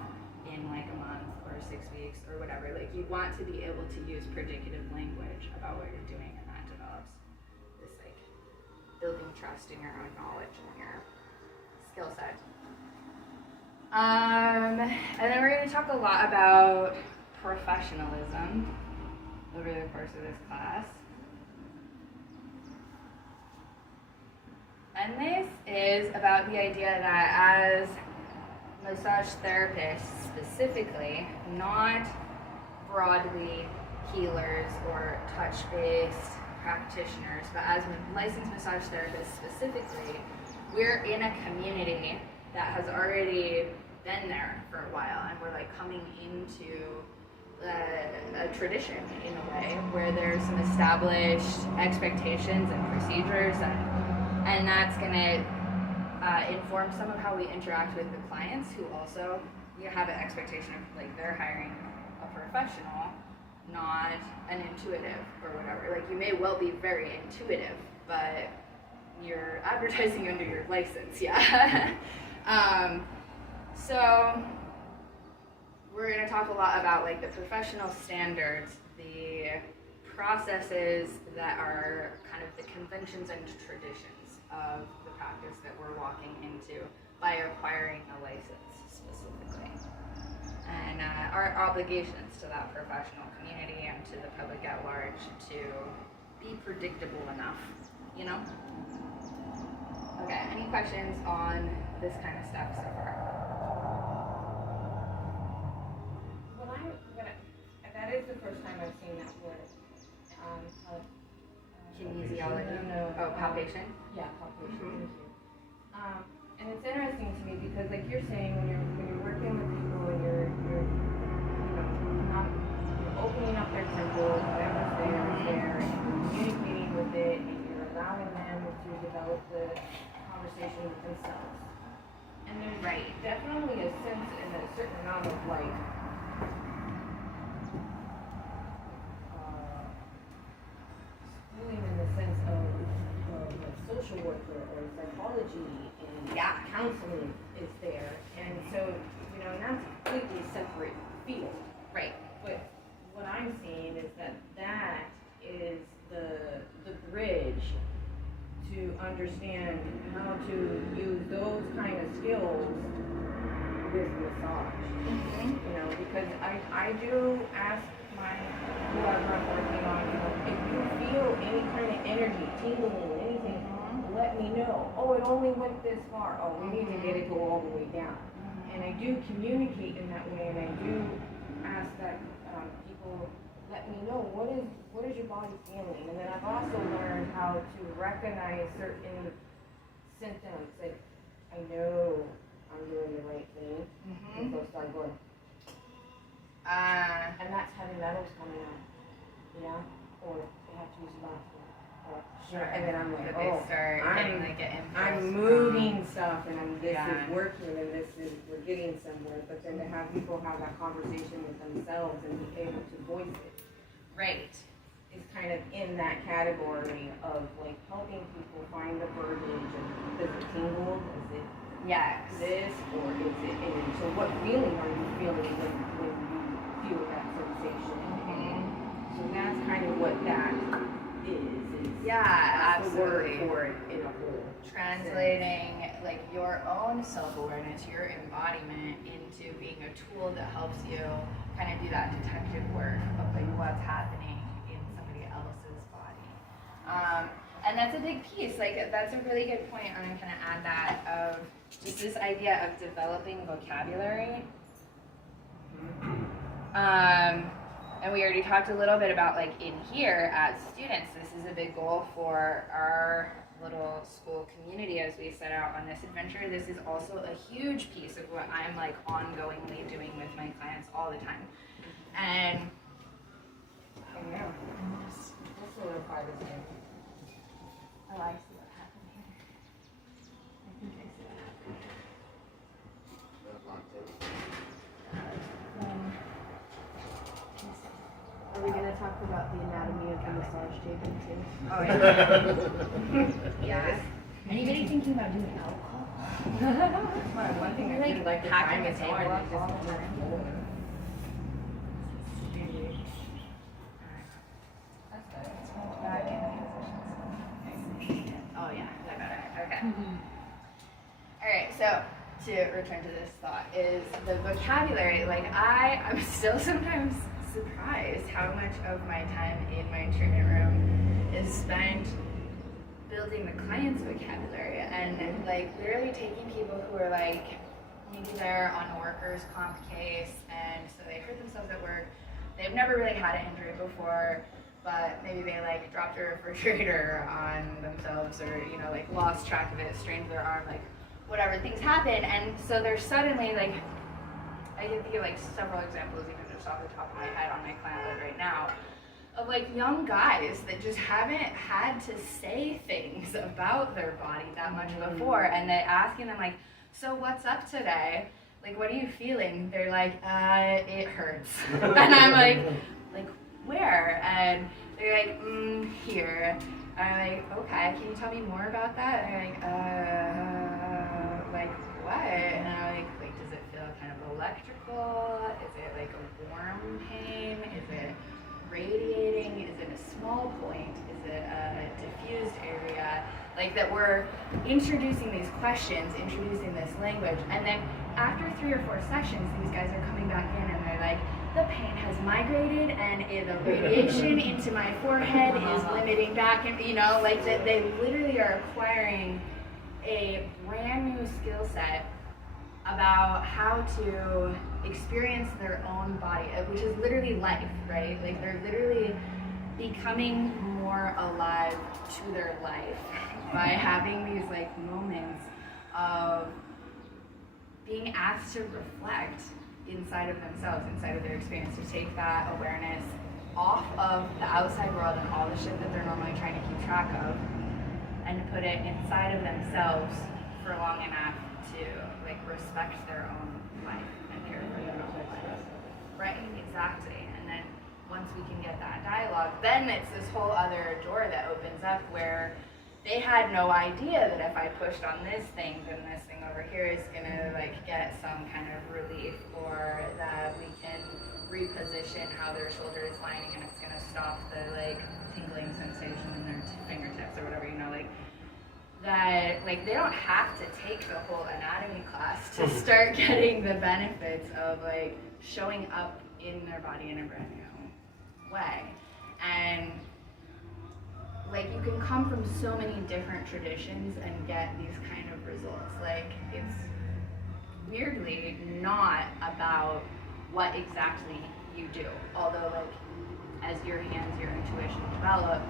in like a month or 6 weeks or whatever. Like you want to be able to use predicative language about what you're doing, and that develops this like building trust in your own knowledge and your skill set. And then we're going to talk a lot about professionalism over the course of this class. And this is about the idea that as massage therapists specifically, not broadly healers or touch-based practitioners, but as licensed massage therapists specifically, we're in a community that has already been there for a while, and we're like coming into a tradition in a way where there's some established expectations and procedures, and that's going to inform some of how we interact with the clients, who also have an expectation of like they're hiring a professional, not an intuitive or whatever. Like you may well be very intuitive, but you're advertising under your license, yeah. So we're going to talk a lot about like the professional standards, the processes that are kind of the conventions and traditions of the practice that we're walking into by acquiring a license specifically, and our obligations to that professional community and to the public at large to be predictable enough, you know? Okay, any questions on this kind of stuff so far? That is the first time I've seen that word. Kinesiology? No. Oh, palpation? Yeah, palpation. Thank you. And it's interesting to me because, like you're saying, when you're working with people and you're opening up their temple, whatever's there is there, and you're communicating with it, and you're allowing them to develop the conversation with themselves. And there's definitely a sense and a certain amount of like schooling in the sense of like social worker or psychology and counseling is there. And so, not a completely separate field. Right. But what I'm seeing is that is the bridge to understand how to use those kind of skills with massage. Mm-hmm. Because I do ask whoever I'm working on, if you feel any kind of energy, tingling, anything, let me know. Oh, it only went this far. Oh, we need to get it go all the way down. And I do communicate in that way, and I do ask that people let me know what is your body feeling. And then I've also learned how to recognize certain symptoms. Like I know I'm doing the right thing, and so start going. And that's heavy metals coming out, or they have to use the bathroom. Sure. And then I'm like, I'm moving stuff, and this is working, and we're getting somewhere. But then to have people have that conversation with themselves and be able to voice it, right, is kind of in that category of like helping people find the verbiage and does it tingle? Is it this, or is it? And so what feeling are you feeling when you feel that sensation? So that's kind of what that is. Yeah, That's absolutely. the word for it in a whole Translating like your own self-awareness, your embodiment into being a tool that helps you kind of do that detective work of like what's happening in somebody else's body. And that's a big piece. Like that's a really good point. I'm gonna kind of add that of just this idea of developing vocabulary. And we already talked a little bit about like in here as students, this is a big goal for our little school community as we set out on this adventure. This is also a huge piece of what I'm like ongoingly doing with my clients all the time. And Yeah. We'll solidify this game. oh, I see what happened here. I think I see what happened. Are we gonna talk about the anatomy of the massage table too? Oh yeah. Yeah. Anybody thinking about doing alcohol? One thing I didn't like the hacking time a is table hard. up It's just all the more time. full. Back in positions. Oh yeah, that better. Okay. All right. So to return to this thought is the vocabulary. Like I'm still sometimes surprised how much of my time in my treatment room is spent building the client's vocabulary and like literally taking people who are like maybe they're on a workers' comp case and so they hurt themselves at work. They've never really had an injury before, but maybe they like dropped a refrigerator on themselves or like lost track of it, strained their arm, like whatever, things happen, and so they're suddenly like, I can think of like several examples even just off the top of my head on my client load right now of like young guys that just haven't had to say things about their body that much before, and they're asking them like, so what's up today? Like, what are you feeling? They're like, it hurts. And I'm like, where? And they're like, here. And I'm like, okay, can you tell me more about that? And they're like what? And I'm like, does it feel kind of electrical? Is it like a warm pain? Is it radiating? Is it a small point? Is it a diffused area? Like that we're introducing these questions, introducing this language, and then after 3 or 4 sessions, these guys are coming back in and they're like, the pain has migrated and the radiation into my forehead is limiting back, and like that they literally are acquiring a brand new skill set about how to experience their own body, which is literally life, right? Like they're literally becoming more alive to their life by having these like moments of being asked to reflect inside of themselves, inside of their experience, to take that awareness off of the outside world and all the shit that they're normally trying to keep track of, and put it inside of themselves for long enough to like respect their own life and care for their own life. Right, exactly. And then once we can get that dialogue, then it's this whole other door that opens up where they had no idea that if I pushed on this thing, then this thing over here is gonna like get some kind of relief, or that we can reposition how their shoulder is lining and it's gonna stop the like tingling sensation in their fingertips or whatever, like that, like they don't have to take the whole anatomy class to start getting the benefits of like showing up in their body in a brand new way. And like you can come from so many different traditions and get these kind of results. Like it's weirdly not about what exactly you do. Although like as your hands, your intuition develop,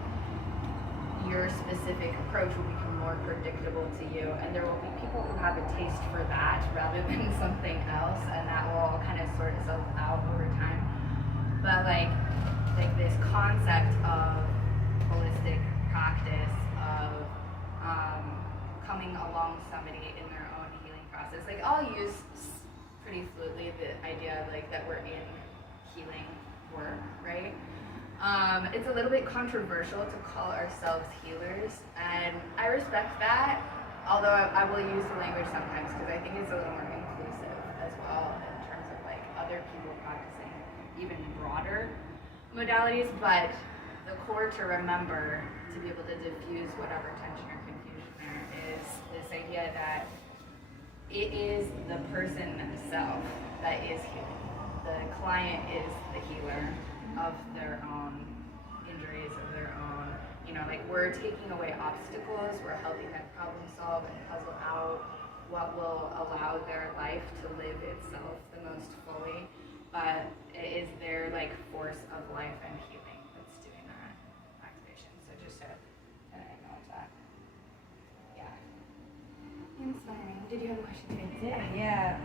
your specific approach will become more predictable to you, and there will be people who have a taste for that rather than something else, and that will all kind of sort itself out over time. But like this concept of holistic practice of coming along somebody in their own healing process. Like I'll use pretty fluidly the idea like that we're in healing work, right? It's a little bit controversial to call ourselves healers, and I respect that, although I will use the language sometimes because I think it's a little more inclusive as well in terms of like other people practicing even broader modalities. But the core to remember to be able to diffuse whatever tension or confusion there is this idea that it is the person themselves that is healing. The client is the healer of their own injuries, of their own, you know, like we're taking away obstacles, we're helping them problem solve and puzzle out what will allow their life to live itself the most fully. But it is their like force of life and healing that's doing that activation. So just to kind of acknowledge that. Yeah. Inspiring. Did you have a question? Yeah.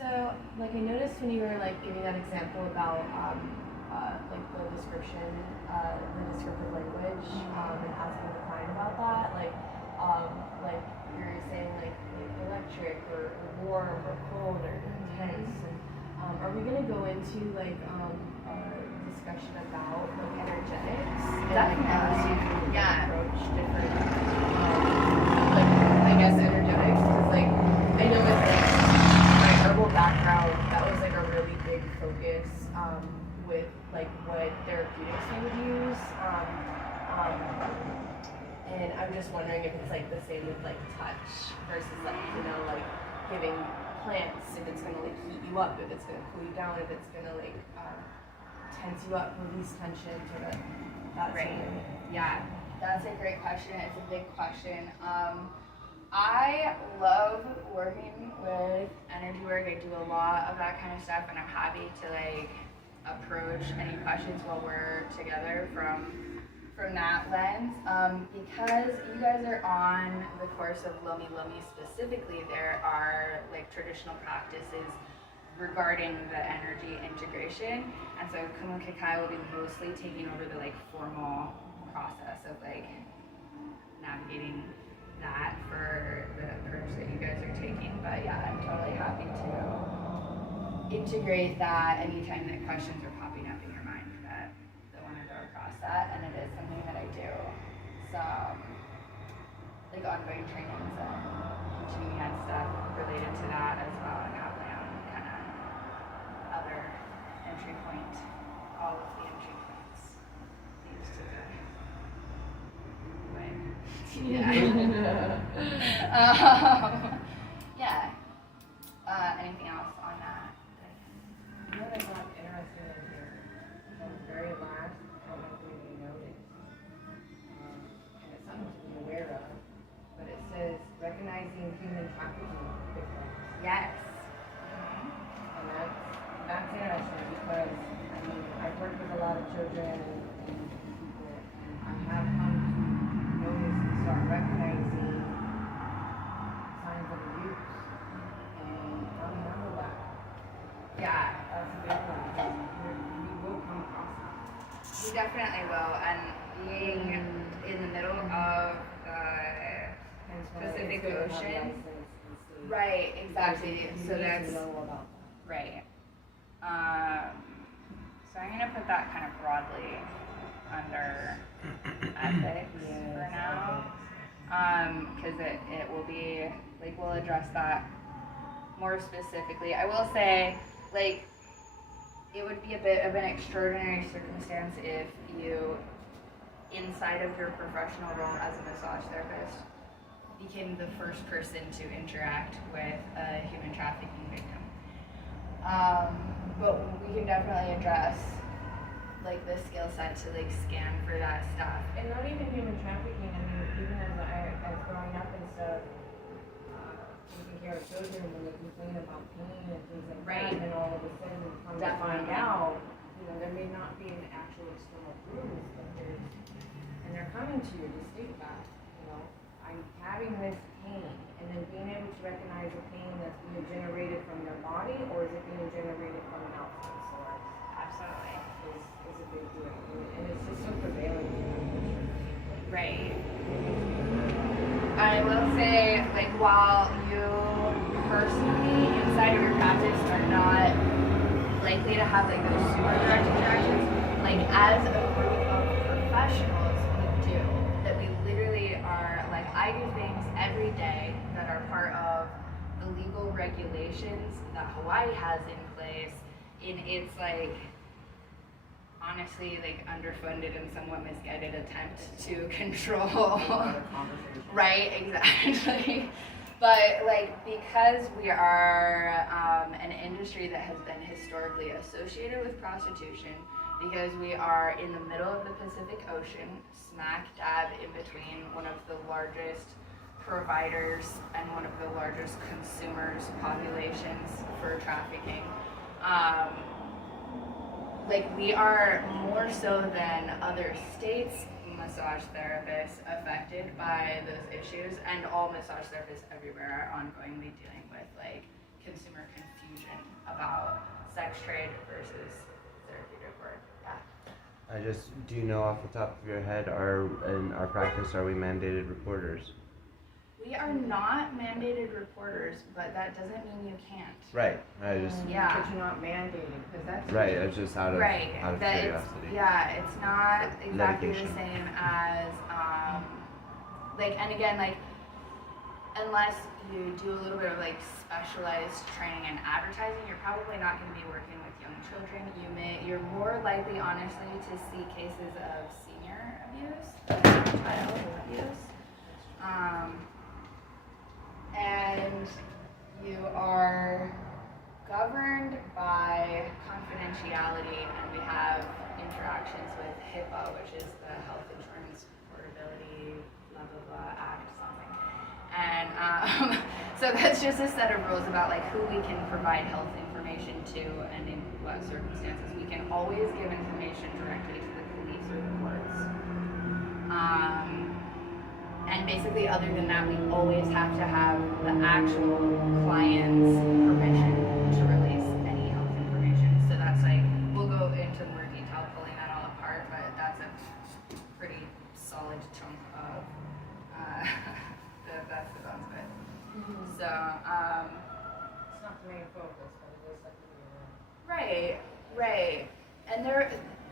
So, like, I noticed when you were like giving that example about like the description, the descriptive language, and asking the client about that, like you're saying like electric or warm or cold or intense. And, are we gonna go into like a discussion about like energetics? Definitely. Yeah. Approach different, like I guess energetics, because like I know with my herbal background, that was like a really big focus with like what therapeutics we would use. And I'm just wondering if it's like the same with like touch versus like, you know, like giving plants, if it's gonna like heat you up, if it's gonna cool you down, if it's gonna like tense you up, release tension, sort of that Right. sort of. Yeah, that's a great question. It's a big question. I love working with energy work. I do a lot of that kind of stuff, and I'm happy to like approach any questions while we're together from that lens. Because you guys are on the course of Lomilomi specifically, there are like traditional practices regarding the energy integration, and so Kumu Kikai will be mostly taking over the like formal process of like navigating that for the approach that you guys are taking. But yeah, I'm totally happy to integrate that anytime that questions are popping up in your mind that want to go across that, and it is something that I do some like ongoing trainings and teaching and stuff related to that as well, and have my own kind of other entry point. All of the entry points leads to the way. Yeah. Yeah. Anything else on that? You know what I found interesting in here? The very last, I don't know if you noticed, and it's something to be aware of, but it says recognizing human trafficking victims. Yes. And that's interesting because, I mean, I've worked with a lot of children and people, and I have come to notice and start recognizing signs of abuse. And how to handle that. Yeah. That's a big one because we will come across that. We definitely will, and being in the middle of the Hence why Pacific it's good to have Ocean. license and see. right, exactly. You So need that's to know about that. right. So I'm gonna put that kind of broadly under ethics for now, because it will be like we'll address that more specifically. I will say, like, it would be a bit of an extraordinary circumstance if you, inside of your professional role as a massage therapist, became the first person to interact with a human trafficking victim. But we can definitely address like the skill set to like scan for that stuff. And not even human trafficking. I mean, even as growing up and stuff, taking care of children when they complain about pain and things like Right. that, and then all of a sudden come to find Definitely. out, you know, there may not be an actual external bruise, but there's, and they're coming to you to state that, you know, I'm having this pain, and then being able to recognize the pain that's being generated from their body, or is it being generated from an outside source? Absolutely. Is a big deal, and it's just so prevalent. Right. I will say, like, while you personally, inside of your practice, are not likely to have like those super direct interactions, like as a group of professionals, we do. That we literally are, like, I do things every day that are part of the legal regulations that Hawaii has in place in its, like, honestly, like, underfunded and somewhat misguided attempt to control. Right, exactly. But like because we are an industry that has been historically associated with prostitution, because we are in the middle of the Pacific Ocean, smack dab in between one of the largest providers and one of the largest consumers populations for trafficking. Like we are more so than other states massage therapists affected by those issues, and all massage therapists everywhere are ongoingly dealing with like consumer confusion about sex trade versus therapeutic work. Yeah. Do you know off the top of your head, in our practice, are we mandated reporters? We are not mandated reporters, but that doesn't mean you can't. Right. Yeah. But you're not mandated, because that's. Right. It's just out of That curiosity. it's not exactly Litigation. the same as like, and again, like unless you do a little bit of like specialized training in advertising, you're probably not going to be working with young children. You're more likely, honestly, to see cases of senior abuse than child abuse. And you are governed by confidentiality, and we have interactions with HIPAA, which is the Health Insurance Portability blah blah blah Act something. And so that's just a set of rules about like who we can provide health information to and in what circumstances. We can always give information directly to the police or the courts. And basically, other than that, we always have to have the actual client's permission to release any health information. So that's like, we'll go into more detail pulling that all apart, but that's a pretty solid chunk of that's the bones of it. Mm-hmm. So, It's not the main focus, but it is something right. And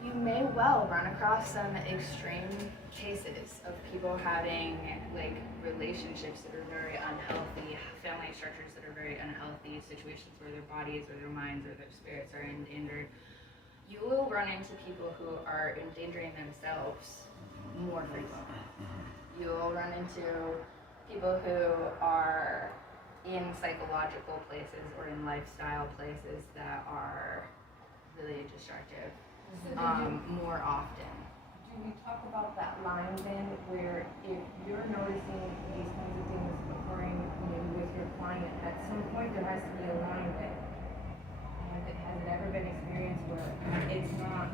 you may well run across some extreme cases of people having like relationships that are very unhealthy, family structures that are very unhealthy, situations where their bodies or their minds or their spirits are endangered. You will run into people who are endangering themselves more frequently. You will run into people who are in psychological places or in lifestyle places that are really destructive more often. Do we talk about that line then, where if you're noticing these kinds of things occurring with your client, at some point there has to be a line that has it ever been experienced where it's not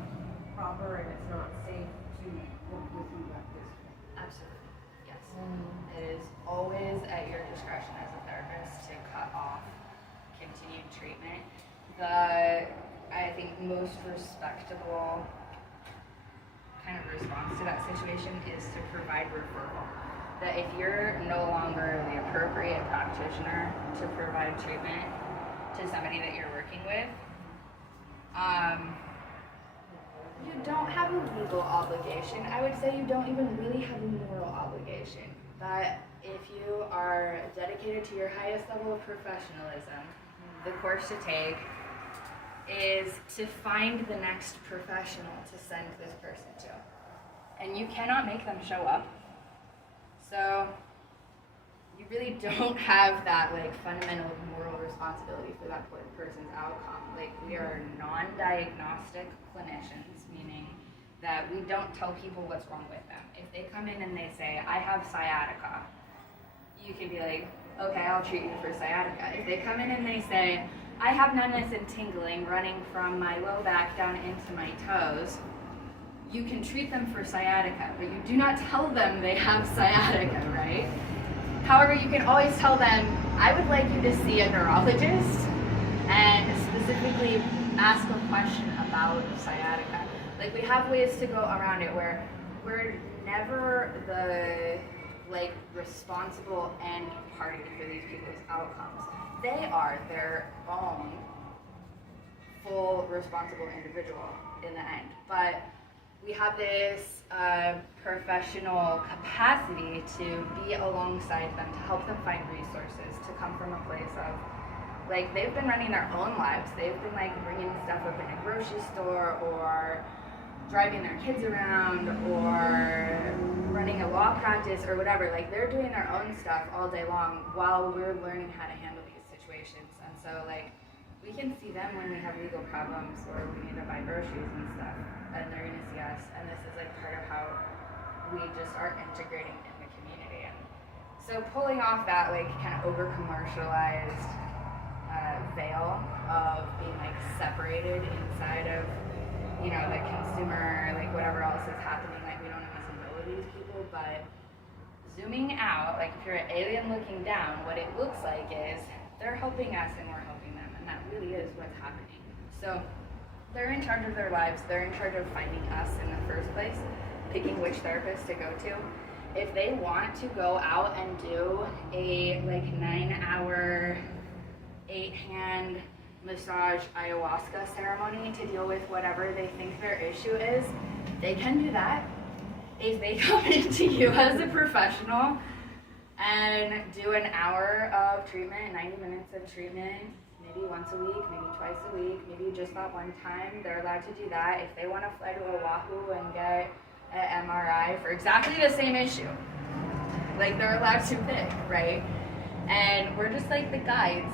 proper and it's not safe to work with you like this? Absolutely, yes. It is always at your discretion as a therapist to cut off continued treatment. I think most respectable kind of response to that situation is to provide referral. That if you're no longer the appropriate practitioner to provide treatment to somebody that you're working with, you don't have a legal obligation. I would say you don't even really have a moral obligation. But if you are dedicated to your highest level of professionalism, the course to take is to find the next professional to send this person to. And you cannot make them show up. So you really don't have that like fundamental moral responsibility for that person's outcome. Like we are non-diagnostic clinicians, meaning that we don't tell people what's wrong with them. If they come in and they say, I have sciatica, you can be like, okay, I'll treat you for sciatica. If they come in and they say, I have numbness and tingling running from my low back down into my toes, you can treat them for sciatica, but you do not tell them they have sciatica, right? However, you can always tell them, I would like you to see a neurologist and specifically ask a question about sciatica. Like we have ways to go around it where we're never the like responsible end party for these people's outcomes. They are their own full responsible individual in the end. But we have this professional capacity to be alongside them, to help them find resources, to come from a place of, like, they've been running their own lives. They've been, like, bringing stuff up in a grocery store or driving their kids around or running a law practice or whatever. Like, they're doing their own stuff all day long while we're learning how to handle these situations. And so, like, we can see them when we have legal problems or we need to buy groceries and stuff, and they're gonna see us. And this is like part of how we just are integrating in the community. And so pulling off that like kind of over commercialized veil of being like separated inside of, you know, the consumer, like whatever else is happening, like we don't always know these people, but zooming out, like if you're an alien looking down, what it looks like is they're helping us and we're helping them, and that really is what's happening. So they're in charge of their lives, they're in charge of finding us in the first place, picking which therapist to go to. If they want to go out and do a like 9-hour 8-hand massage ayahuasca ceremony to deal with whatever they think their issue is, they can do that. If they come into you as a professional and do an hour of treatment, 90 minutes of treatment, maybe once a week, maybe twice a week, maybe just that one time, they're allowed to do that. If they want to fly to Oahu and get an MRI for exactly the same issue, like they're allowed to pick, right? And we're just like the guides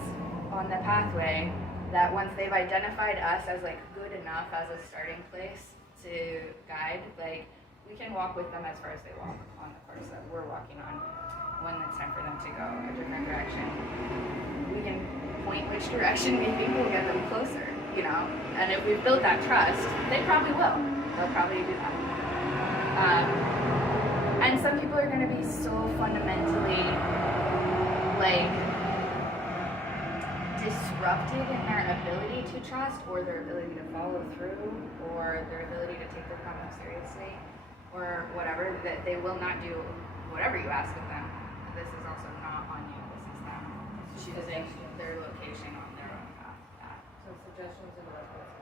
on the pathway that once they've identified us as like good enough as a starting place to guide, like we can walk with them as far as they walk on the course that we're walking on. When it's time for them to go a different direction, we can point which direction we think will get them closer, you know? And if we've built that trust, they probably will. They'll probably do that. And some people are going to be so fundamentally like disrupted in their ability to trust, or their ability to follow through, or their ability to take their problems seriously, or whatever, that they will not do whatever you ask of them. This is also not on you, this is them choosing their location on their own path. So suggestions and references.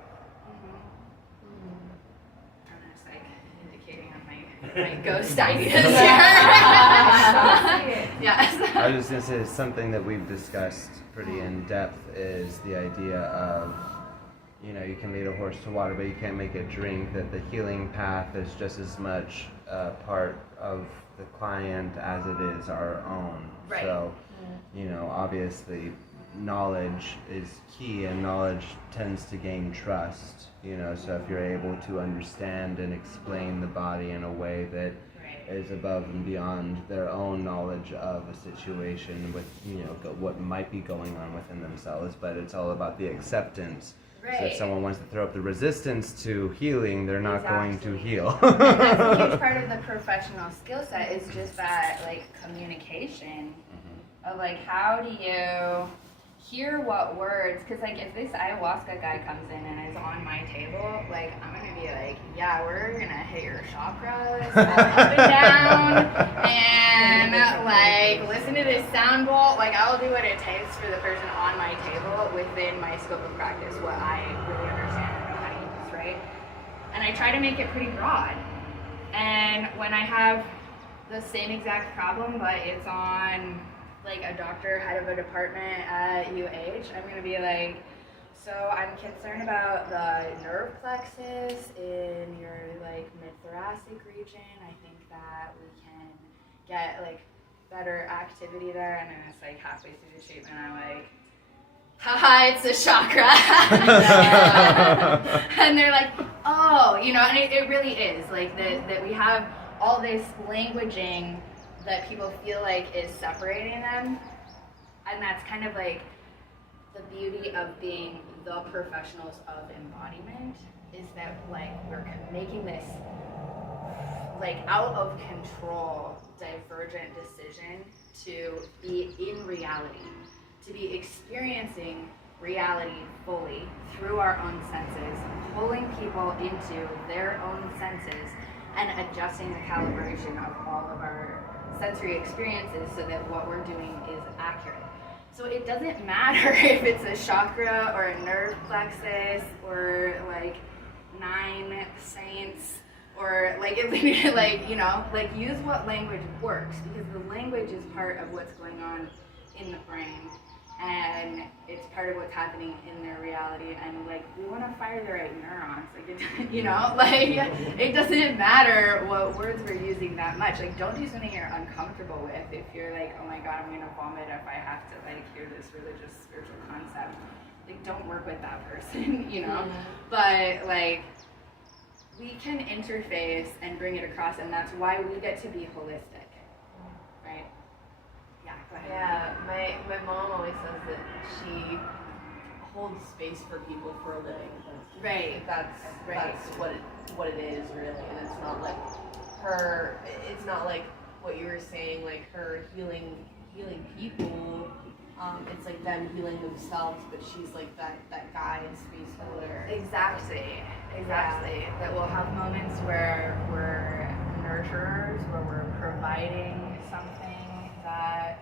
I'm just like indicating on my ghost ideas here. Yes. I was just gonna say something that we've discussed pretty in depth is the idea of, you know, you can lead a horse to water, but you can't make it drink. That the healing path is just as much part of the client as it is our own. Right. So, you know, obviously, knowledge is key, and knowledge tends to gain trust. You know, so if you're able to understand and explain the body in a way that is above and beyond their own knowledge of a situation with, you know, what might be going on within themselves, but it's all about the acceptance. Right. So if someone wants to throw up the resistance to healing, they're not going to heal. And that's a huge part of the professional skill set is just that, like, communication of, like, how do you hear what words, because, like, if this ayahuasca guy comes in and is on my table, like, I'm going to be like, yeah, we're going to hit your chakras up and down, and, like, listen to this sound bowl. Like, I'll do what it takes for the person on my table within my scope of practice, what I really understand and know how to use, right? And I try to make it pretty broad. And when I have the same exact problem, but it's on like a doctor, head of a department at UH, I'm gonna be like, so I'm concerned about the nerve plexus in your like mid-thoracic region. I think that we can get like better activity there. And then it's like halfway through the treatment, I'm like, haha, it's a chakra. And they're like, oh, you know, and it really is like that we have all this languaging that people feel like is separating them, and that's kind of like the beauty of being the professionals of embodiment, is that like we're making this like out of control divergent decision to be in reality, to be experiencing reality fully through our own senses, pulling people into their own senses and adjusting the calibration of all of our sensory experiences so that what we're doing is accurate. So it doesn't matter if it's a chakra or a nerve plexus or like 9 saints or like you know, like use what language works, because the language is part of what's going on in the brain. and it's part of what's happening in their reality, and like we want to fire the right neurons, like it, you know, like it doesn't matter what words we're using that much. Like don't do something you're uncomfortable with. If you're like, oh my god, I'm gonna vomit if I have to like hear this religious spiritual concept, like don't work with that person, you know. But like we can interface and bring it across, and that's why we get to be holistic, right? Yeah, go ahead. Yeah, my mom always says that she holds space for people for a living. Right. That's what it is really, and it's not like her. It's not like what you were saying, like her healing people. It's like them healing themselves, but she's like that guide space holder. Exactly. That we'll have moments where we're nurturers, where we're providing something that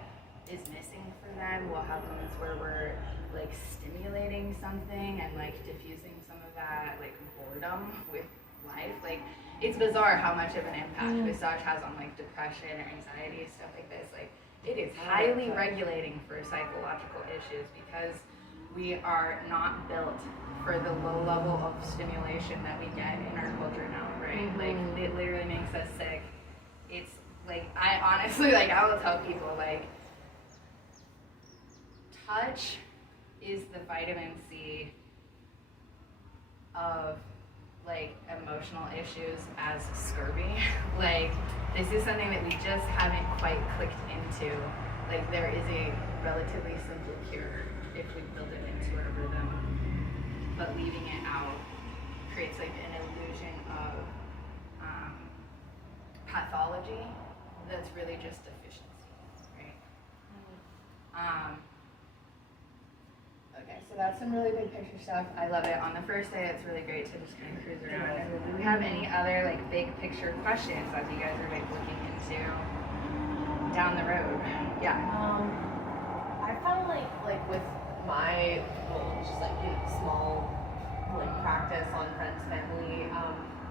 is missing for them. We'll have moments where we're like stimulating something and like diffusing some of that like boredom with life. Like it's bizarre how much of an impact massage has on like depression or anxiety, stuff like this. Like it is highly regulating for psychological issues because we are not built for the low level of stimulation that we get in our culture now, right? Like it literally makes us sick. It's like I honestly like I will tell people like touch is the vitamin C of like emotional issues as scurvy. Like this is something that we just haven't quite clicked into. Like there is a relatively simple cure if we build it into our rhythm, but leaving it out creates like an illusion of pathology that's really just deficiency, right? Okay, so that's some really big picture stuff. I love it. On the first day, it's really great to just kind of cruise around. Do we have any other like big picture questions as you guys are like looking into down the road? Yeah. I found like with my just like small like practice on friends family,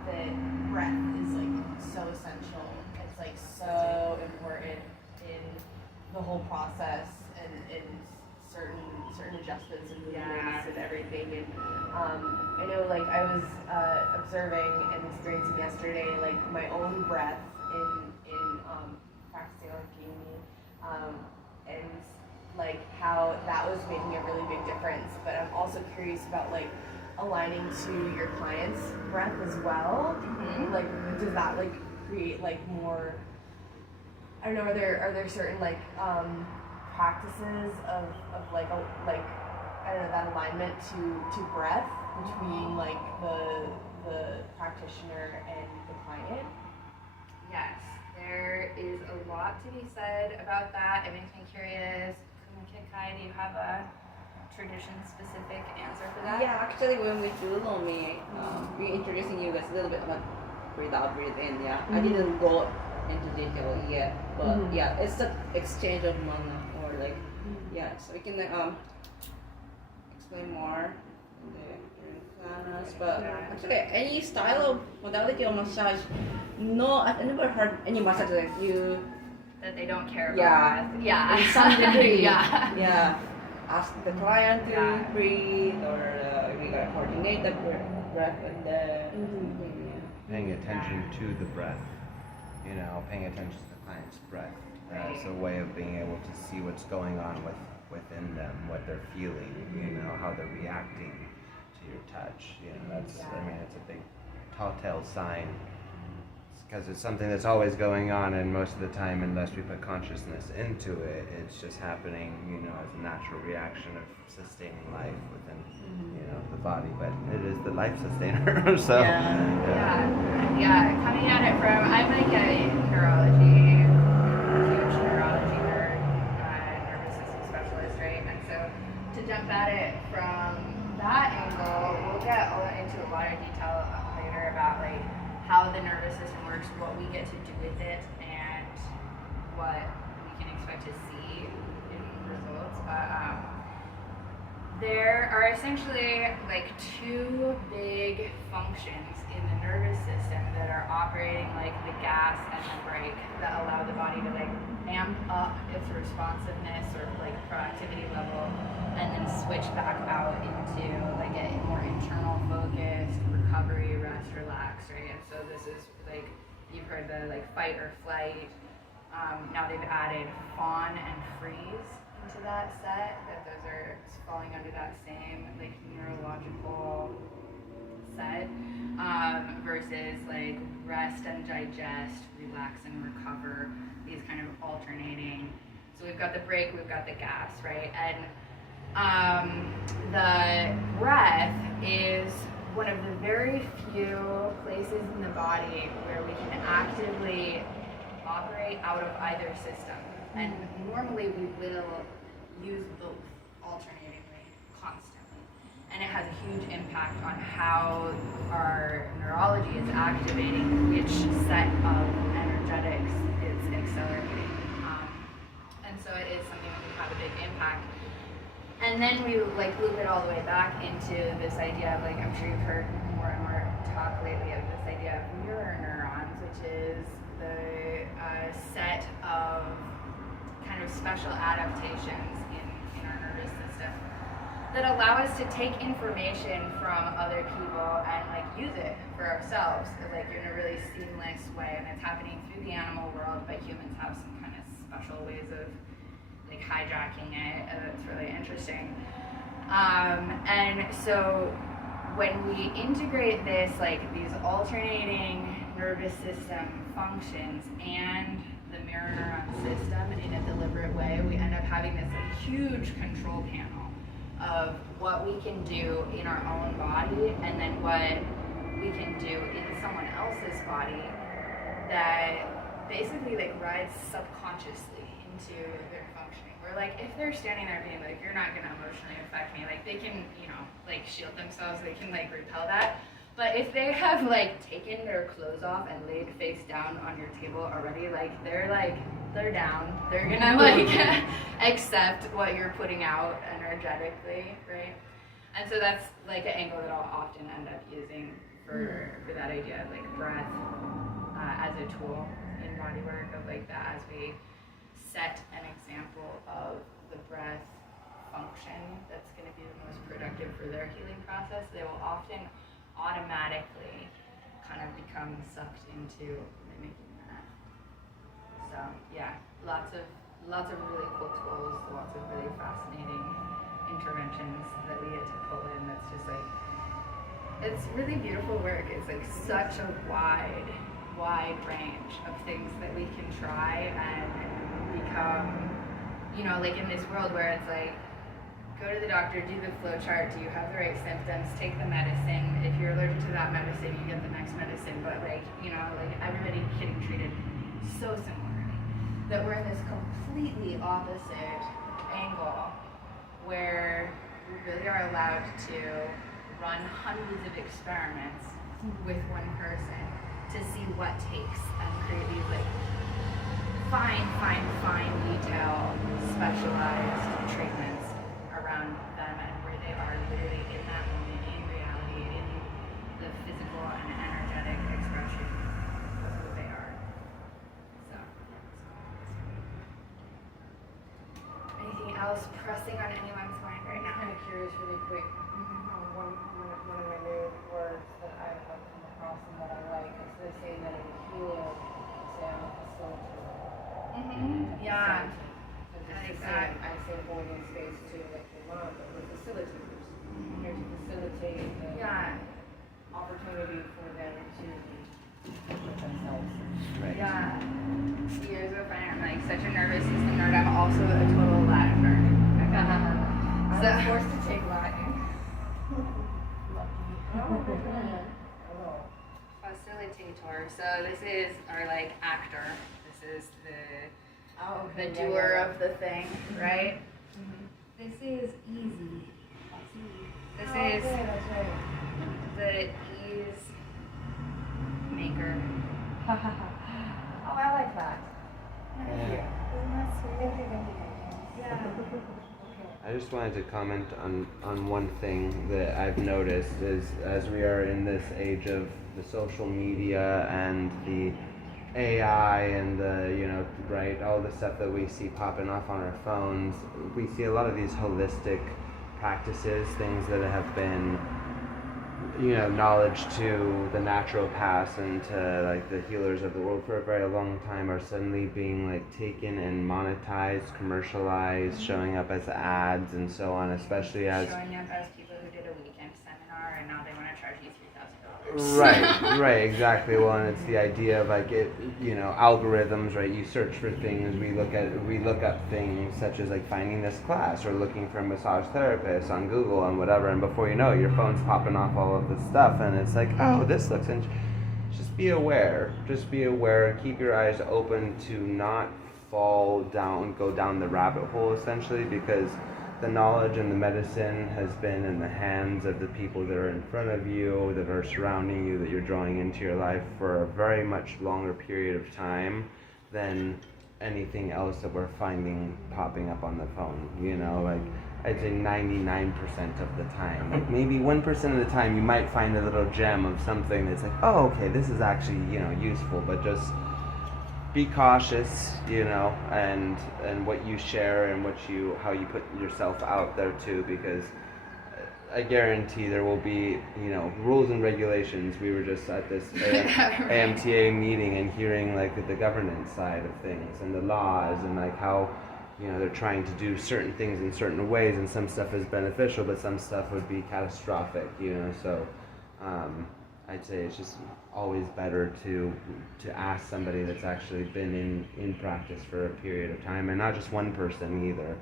that breath is like so essential. It's like so important in the whole process and in certain adjustments and movements and everything. And I know like I was observing and experiencing yesterday like my own breath in practicing on Jamie, and like how that was making a really big difference. But I'm also curious about like aligning to your client's breath as well. Like does that like create like more, I don't know, are there certain like practices of like I don't know, that alignment to breath between like the practitioner and the client? Yes, there is a lot to be said about that. It makes me curious. Kai, do you have a tradition-specific answer for that? Yeah, actually, when we do Lomi, we introducing you guys a little bit about breathe out, breathe in. Yeah, I didn't go into detail yet, but yeah, it's the exchange of mana or like so we can explain more in the class. But actually, any style of modality of massage, no, I've never heard any massage like you. That they don't care about breath. Yeah. In some degree. Yeah. Ask the client to breathe, or we gotta coordinate the breath and the Paying attention to the breath, you know, paying attention to the client's breath as a way of being able to see what's going on within them, what they're feeling, you know, how they're reacting to your touch. You know, that's I mean, it's a big telltale sign. Because it's something that's always going on, and most of the time, unless we put consciousness into it, it's just happening, you know, as a natural reaction of sustaining life within, you know, the body. But it is the life sustainer. So Coming at it from, I'm like a neurology, huge neurology nerd, nervous system specialist, right? And so to jump at it from that angle, we'll get into a lot of detail later about like how the nervous system works, what we get to do with it, and what we can expect to see in results. But there are essentially like two big functions in the nervous system that are operating like the gas and the brake that allow the body to like amp up its responsiveness or like proactivity level and then switch back out into like a more internal focused recovery, rest, relax, right? And so this is like, you've heard the like fight or flight. Now they've added fawn and freeze into that set, that those are falling under that same like neurological set, versus like rest and digest, relax and recover, these kind of alternating. So we've got the brake, we've got the gas, right? And the breath is one of the very few places in the body where we can actively operate out of either system. And normally we will use both alternatingly, constantly. And it has a huge impact on how our neurology is activating, which set of energetics it's accelerating. And so it is something that can have a big impact. And then we like loop it all the way back into this idea of like, I'm sure you've heard more and more talk lately of this idea of mirror neurons, which is the set of kind of special adaptations in our nervous system that allow us to take information from other people and like use it for ourselves, like in a really seamless way. And it's happening through the animal world, but humans have some kind of special ways of like hijacking it. It's really interesting. And so when we integrate this, like these alternating nervous system functions and the mirror neuron system in a deliberate way, we end up having this like, huge control panel of what we can do in our own body and then what we can do in someone else's body that basically like rides subconsciously into their functioning. Where like if they're standing there being like, you're not gonna emotionally affect me, like they can, you know, like shield themselves, they can like repel that. But if they have like taken their clothes off and laid face down on your table already, like they're down. They're gonna like accept what you're putting out energetically, right? And so that's like an angle that I'll often end up using for that idea of like breath as a tool in body work, of like that as we set an example of the breath function that's going to be the most productive for their healing process, they will often automatically kind of become sucked into mimicking that. So yeah, lots of really cool tools, lots of really fascinating interventions that we get to pull in. That's just like, it's really beautiful work. It's like such a wide range of things that we can try and become, you know, like in this world where it's like, go to the doctor, do the flow chart, do you have the right symptoms, take the medicine. If you're allergic to that medicine, you get the next medicine. But like, you know, like everybody getting treated so similarly. That we're in this completely opposite angle where we really are allowed to run hundreds of experiments with one person to see what takes and create these like fine detail specialized treatments around them and where they are literally in that moment, in reality, in the physical and energetic expression of who they are. So, anything else pressing on anyone's mind right now? I'm kind of curious, really quick. One of my new words that I've come across and that I like is they say that in healing, say I'm a facilitator. Yeah. So I like just that. I say holding space to like your mom, but we're facilitators. Here to facilitate the opportunity for them to with themselves. Right. Yeah. Years of I'm like such a nervous system nerd. I'm also a total Latin nerd. I So- was forced to take Latin. Facilitator. So this is our like actor. This is the The doer of the thing, right? This is easy. This Oh, is okay, that's right. the ease maker. Oh, I like that. Thank you. Yeah. Isn't that sweet? Thank you. Yeah. Okay. I just wanted to comment on one thing that I've noticed is as we are in this age of the social media and the AI and the, right, all the stuff that we see popping off on our phones, we see a lot of these holistic practices, things that have been, knowledge to the naturopaths and to like the healers of the world for a very long time are suddenly being like taken and monetized, commercialized, showing up as ads and so on, especially as showing up as people who did a weekend seminar and now they want to charge you $3,000. right, exactly. Well, and it's the idea of like it, algorithms, right? You search for things. We look up things such as like finding this class or looking for a massage therapist on Google and whatever. And before you know it, your phone's popping off all of this stuff, and it's like, oh, this looks interesting. Just be aware. Just be aware. Keep your eyes open to not go down the rabbit hole, essentially, because the knowledge and the medicine has been in the hands of the people that are in front of you, that are surrounding you, that you're drawing into your life for a very much longer period of time than anything else that we're finding popping up on the phone. Like I'd say 99% of the time. Like maybe 1% of the time you might find a little gem of something that's like, oh, okay, this is actually, useful, but just be cautious, and what you share and how you put yourself out there too, because I guarantee there will be, rules and regulations. We were just at this AMTA meeting and hearing like the governance side of things and the laws and like how, they're trying to do certain things in certain ways, and some stuff is beneficial, but some stuff would be catastrophic, so I'd say it's just always better to ask somebody that's actually been in practice for a period of time, and not just one person either.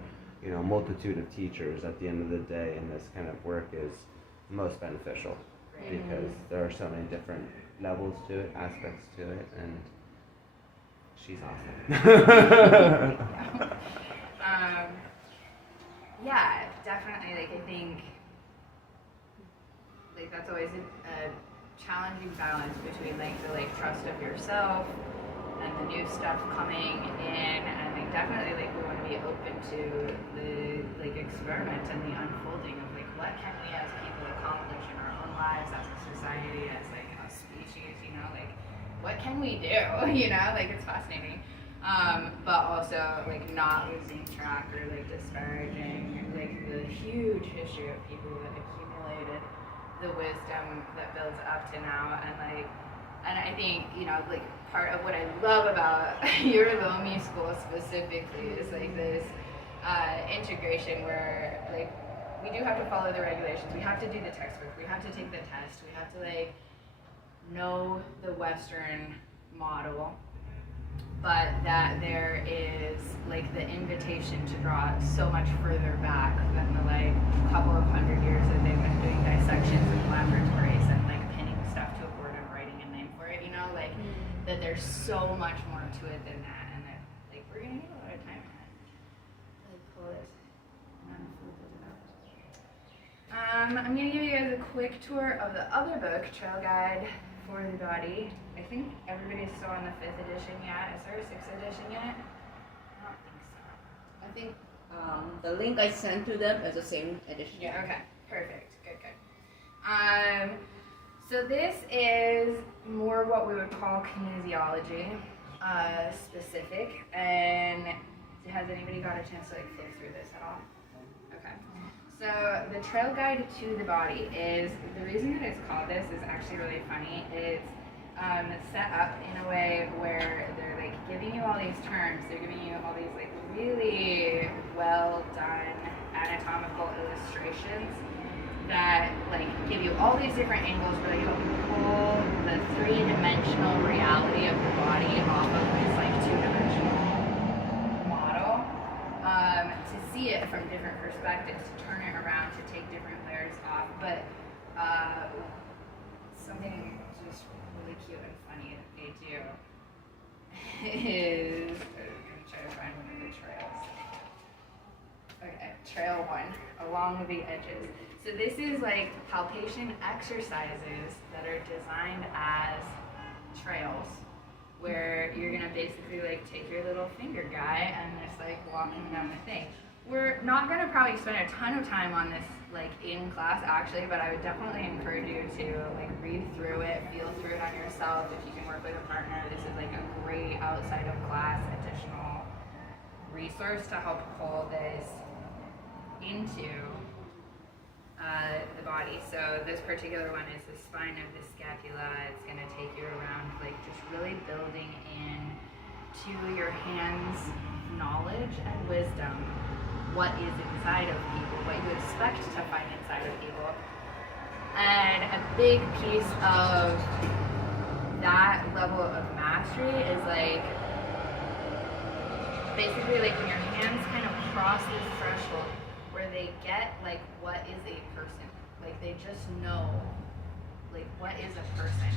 A multitude of teachers at the end of the day in this kind of work is most beneficial, because there are so many different levels to it, aspects to it, and she's awesome. Yeah, definitely. Like I think, like that's always a challenging balance between like the trust of yourself and the new stuff coming in, and like definitely like we want to be open to the experiment and the unfolding of like what can we as people accomplish in our own lives, as a society, as like a species, like what can we do, like it's fascinating, but also like not losing track or like disparaging like the huge history of people that accumulated the wisdom that builds up to now, and I think like part of what I love about your Lomi school specifically is like this integration where like we do have to follow the regulations, we have to do the textbook, we have to take the test, we have to like know the Western model, but that there is like the invitation to draw so much further back than the like couple of hundred years that they've been doing dissections in laboratories and like pinning stuff to a board and writing a name for it, like that there's so much more to it than that, and that like we're gonna need a lot of time on it to like pull it and unfold it out. I'm gonna give you guys a quick tour of the other book, Trail Guide for the Body. I think everybody's still on the 5th edition yet. Is there a 6th edition yet? I don't think so. I think the link I sent to them is the same edition. Yeah, okay. Perfect. Good. So this is more what we would call kinesiology specific. And has anybody got a chance to like flip through this at all? Okay. So the Trail Guide to the Body is, the reason that it's called this is actually really funny. It's set up in a way where they're like giving you all these terms, they're giving you all these like really well done anatomical illustrations that like give you all these different angles where they help you pull the three-dimensional reality of the body off of this like two-dimensional model, to see it from different perspectives, to turn it around, to take different layers off. But something just really cute and funny that they do is, I'm gonna try to find one of the trails. Okay, trail 1, along the edges. So this is like palpation exercises that are designed as trails, where you're gonna basically like take your little finger guy and just like walking down the thing. we're not gonna probably spend a ton of time on this like in class actually, but I would definitely encourage you to like read through it, feel through it on yourself. If you can work with a partner, this is like a great outside of class additional resource to help pull this into the body. So this particular one is the spine of the scapula. It's gonna take you around like just really building in to your hands knowledge and wisdom, what is inside of people, what you expect to find inside of people. And a big piece of that level of mastery is like basically like when your hands kind of cross this threshold where they get like what is a person, like they just know like what is a person.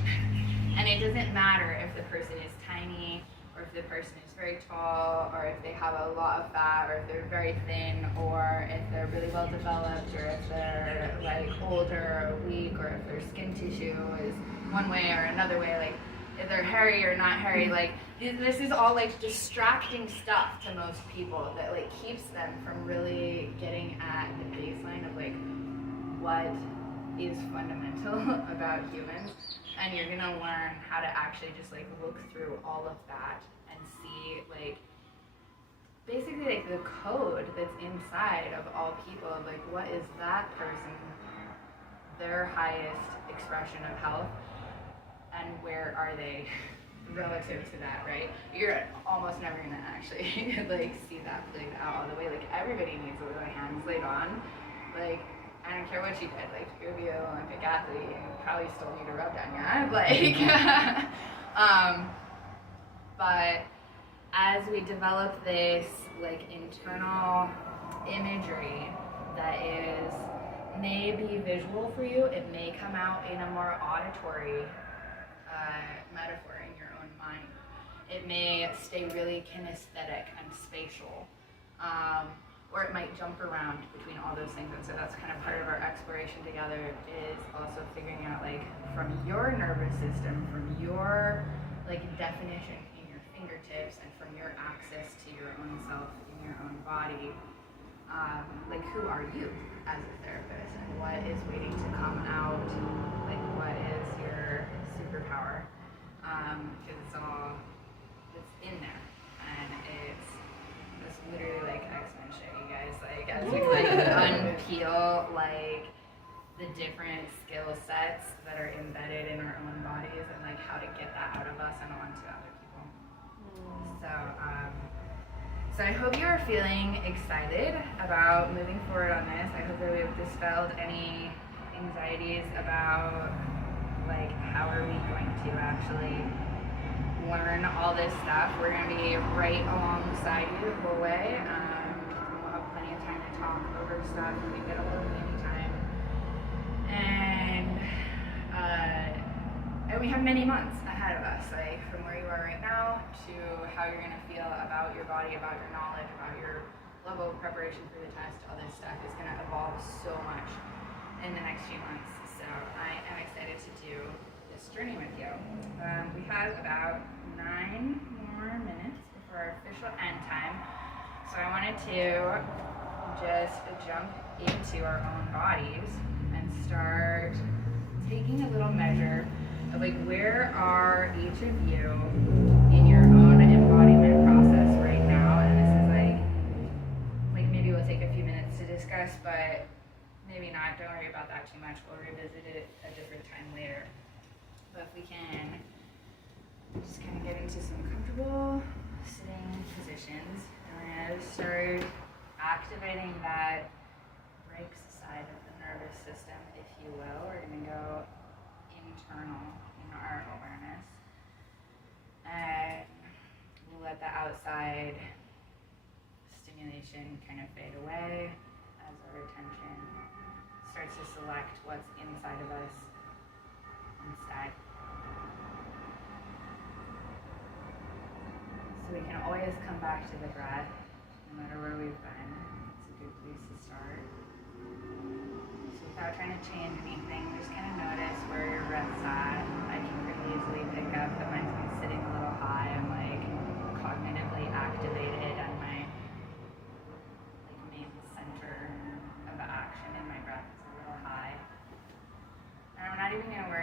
And it doesn't matter if the person is tiny or if the person is very tall, or if they have a lot of fat, or if they're very thin, or if they're really well developed, or if they're like older or weak, or if their skin tissue is one way or another way, like if they're hairy or not hairy, like this is all like distracting stuff to most people that like keeps them from really getting at the baseline of like what is fundamental about humans. And you're gonna learn how to actually just like look through all of that and see like basically like the code that's inside of all people of like what is that person, their highest expression of health, and where are they relative to that, right? You're almost never gonna actually like see that played out all the way. Like everybody needs a little hands laid on. Like I don't care what you did, like you'll be an Olympic athlete, you probably still need a rub down your eye, like, but as we develop this like internal imagery that is may be visual for you, it may come out in a more auditory metaphor in your own mind. It may stay really kinesthetic and spatial. Or it might jump around between all those things. And so that's kind of part of our exploration together, is also figuring out like from your nervous system, from your like definition in your fingertips, and from your access to your own self in your own body, like who are you as a therapist, and what is waiting to come out, like what is your superpower, because it's in there, and it's literally like X-Men shit, you guys. Like as we like unpeel like the different skill sets that are embedded in our own bodies, and like how to get that out of us and onto other people. So I hope you are feeling excited about moving forward on this. I hope that we've dispelled any anxieties about like how are we going to actually learn all this stuff. We're going to be right alongside you the whole way. We'll have plenty of time to talk over stuff. We can get a little anytime. And we have many months ahead of us, like from where you are right now to how you're going to feel about your body, about your knowledge, about your level of preparation for the test. All this stuff is going to evolve so much in the next few months. So I am excited to do this journey with you. We have about 9 more minutes before our official end time. So I wanted to just jump into our own bodies and start taking a little measure of like where are each of you in your own embodiment process right now. And this is like maybe we'll take a few minutes to discuss, but maybe not. Don't worry about that too much. We'll revisit it a different time later. But if we can just kind of get into some comfortable sitting positions, and I'm going to start activating that brakes side of the nervous system, if you will. We're going to go internal in our awareness, and we'll let the outside stimulation kind of fade away as our attention starts to select what's inside of us instead. So we can always come back to the breath, no matter where we've been. It's a good place to start. So without trying to change anything, just kind of notice where your breath's at. I can pretty easily pick up that mine's been sitting a little high. I'm like cognitively activated, and my like main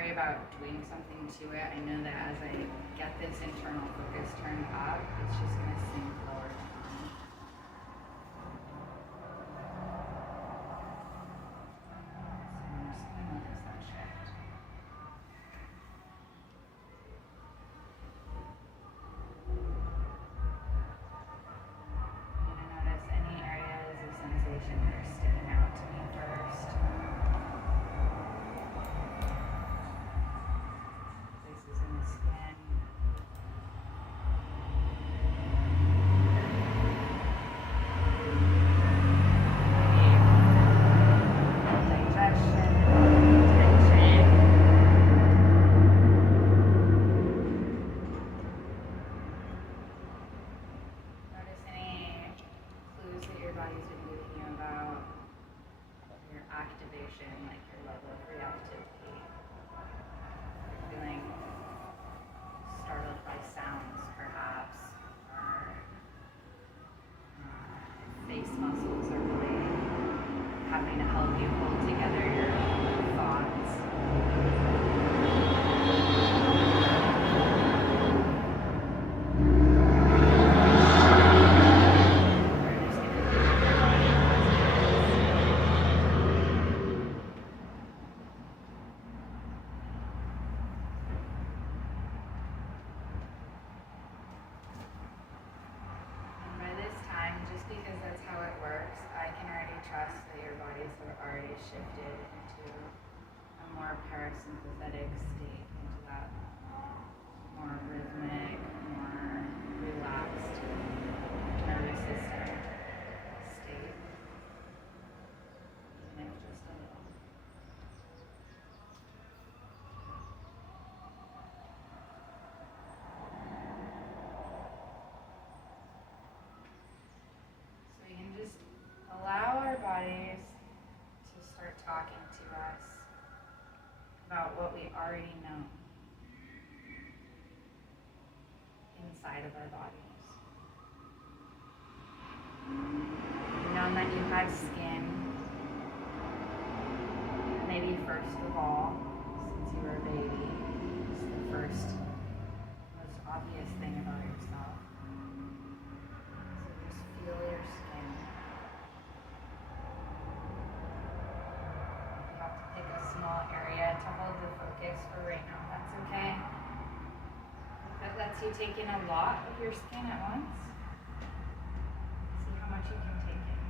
worry about doing something to it. I know that as I get this internal focus turned up, it's just going to sink lower down. So I'm just going to notice that shift. I'm going to notice any areas of sensation that are sticking out to me first. Places in the skin. Digestion, tension. Notice any clues that your body's been giving you about your activation, like your level of reactivity. You're feeling startled by sounds, perhaps, or face muscles are really having to help you hold together your thoughts. We're just gonna feel your body as it is. And by this time, just because that's how it works, I can already trust that your bodies have already shifted into a more parasympathetic state, into that more rhythmic, more relaxed nervous system state, even if just a little. So we can just allow our bodies to start talking to us about what we already know inside of our bodies. You've known that you have skin, maybe first of all, since you were a baby. It's the first, most obvious thing about yourself. So just feel your skin. You have to pick a small area to hold the focus for right now. That's okay. If that lets you take in a lot of your skin at once, see how much you can take in.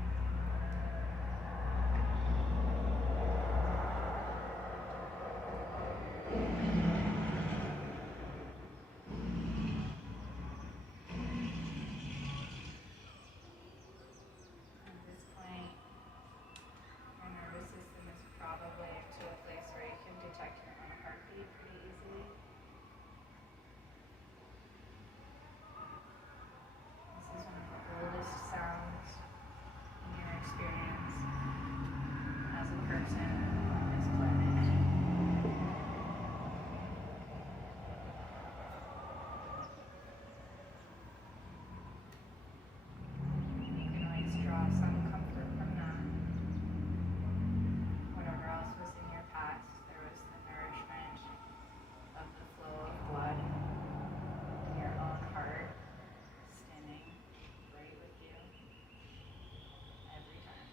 At this point, your nervous system is probably to a place where you can detect your own heartbeat pretty easily. This is one of the oldest sounds in your experience as a person on this planet. You can always draw some comfort from that. Whatever else was in your past, there was the nourishment of the flow of blood in your own heart, standing right with you every time.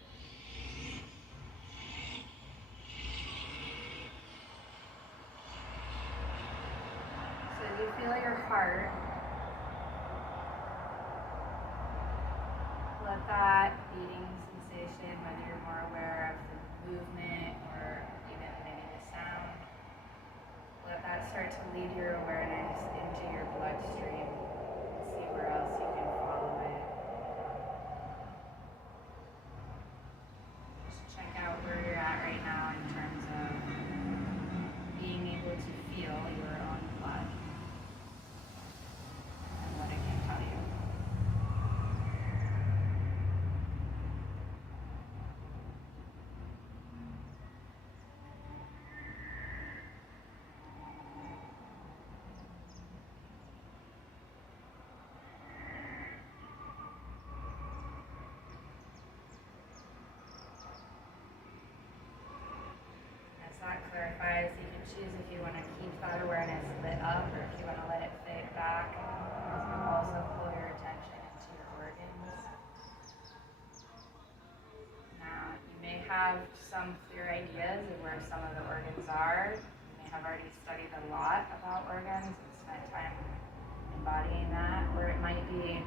So as you feel your heart, let that beating sensation, whether you're more aware of the movement or even maybe the sound, let that start to lead your awareness into your bloodstream. See where else you can follow it. Just check out where you're at right now in terms of being able to feel your own blood. have some clear ideas of where some of the organs are. You may have already studied a lot about organs and spent time embodying that, or it might be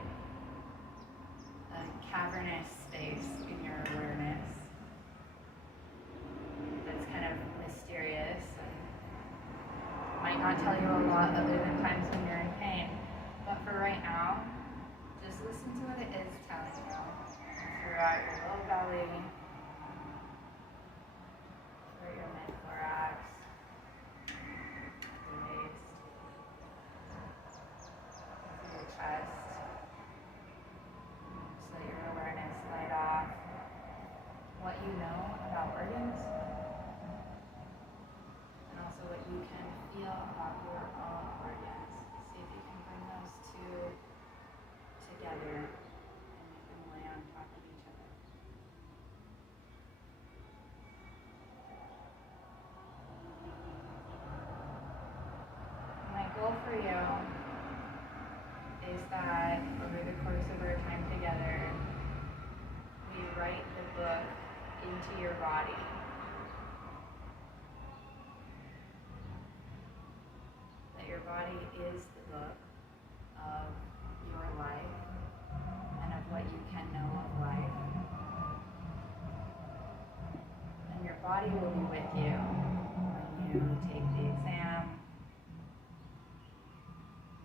a cavernous space in your awareness that's kind of mysterious and might not tell you a lot other than times when you're in pain. But for right now, just listen to what it is telling you throughout your low belly, through your mid-thorax, your waist, through your chest. Just let your awareness light off what you know about organs, and also what you can feel about your own organs. See if you can bring those two together and make them lay on top of each other. My goal for you is that over the course of our time together, we write the book into your body. That your body is the book of your life and of what you can know of life. And your body will be with you when you take the exam,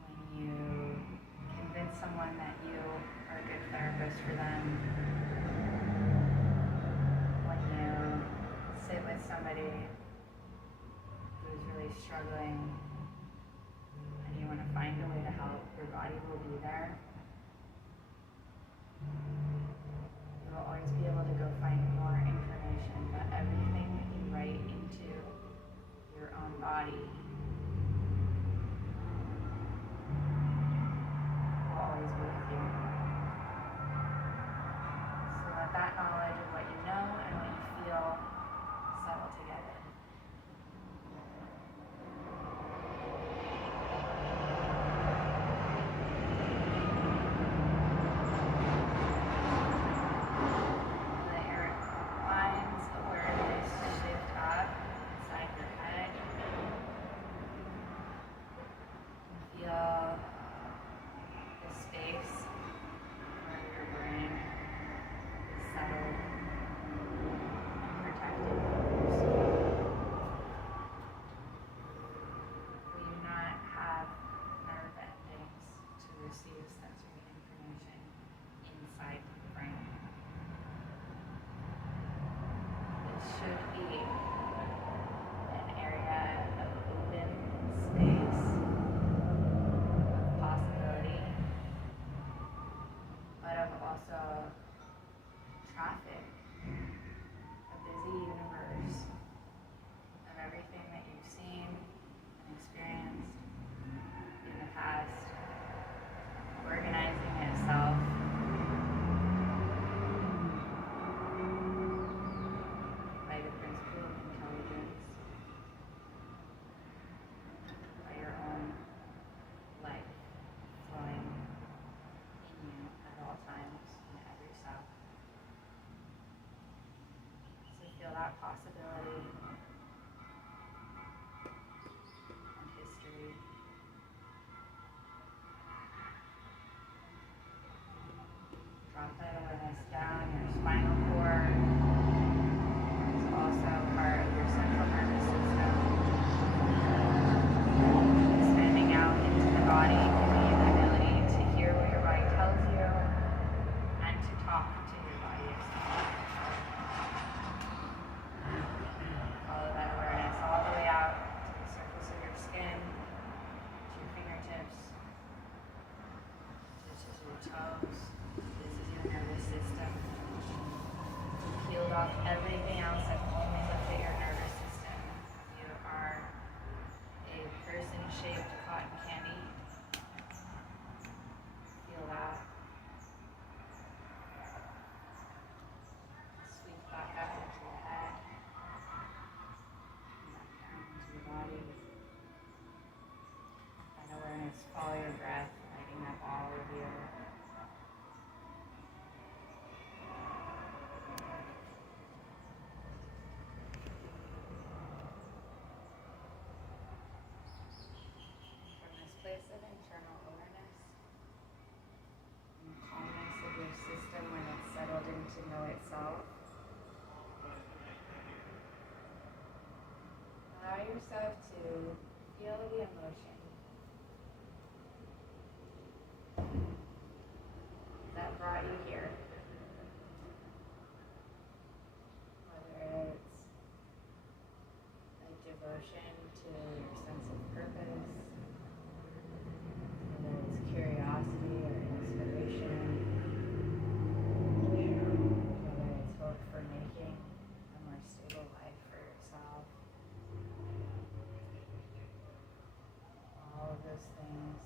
when you convince someone that you are a good therapist for them, when you sit with somebody who's really struggling and you want to find a way to help, your body will be there. You will always be able to go find more information, but everything that you write into your own body will always be with you. So let that knowledge of what you know and what you feel settle together. Let your mind's awareness shift up inside your head. Feel the space where your brain is settled and protected by your soul. We do not have nerve endings to receive sensory information inside the brain. It should be an area of open space, of possibility, but of also traffic, a busy universe of everything that you've seen and experienced in the past, organizing itself by the principle of intelligence, by your own life flowing in you at all times in every cell. So feel that possibility and history. Drop that awareness down your spinal cord. It's also part of your central nervous system. Expanding out into the body, giving you the ability to hear what your body tells you and to talk to your body yourself. Follow that awareness all the way out to the surface of your skin, to your fingertips. This is your toes. This is your nervous system. yourself to feel the emotion that brought you here. Whether it's a devotion to your sense of purpose, whether it's curiosity or inspiration, whether it's hope for making a more stable life for yourself. All of those things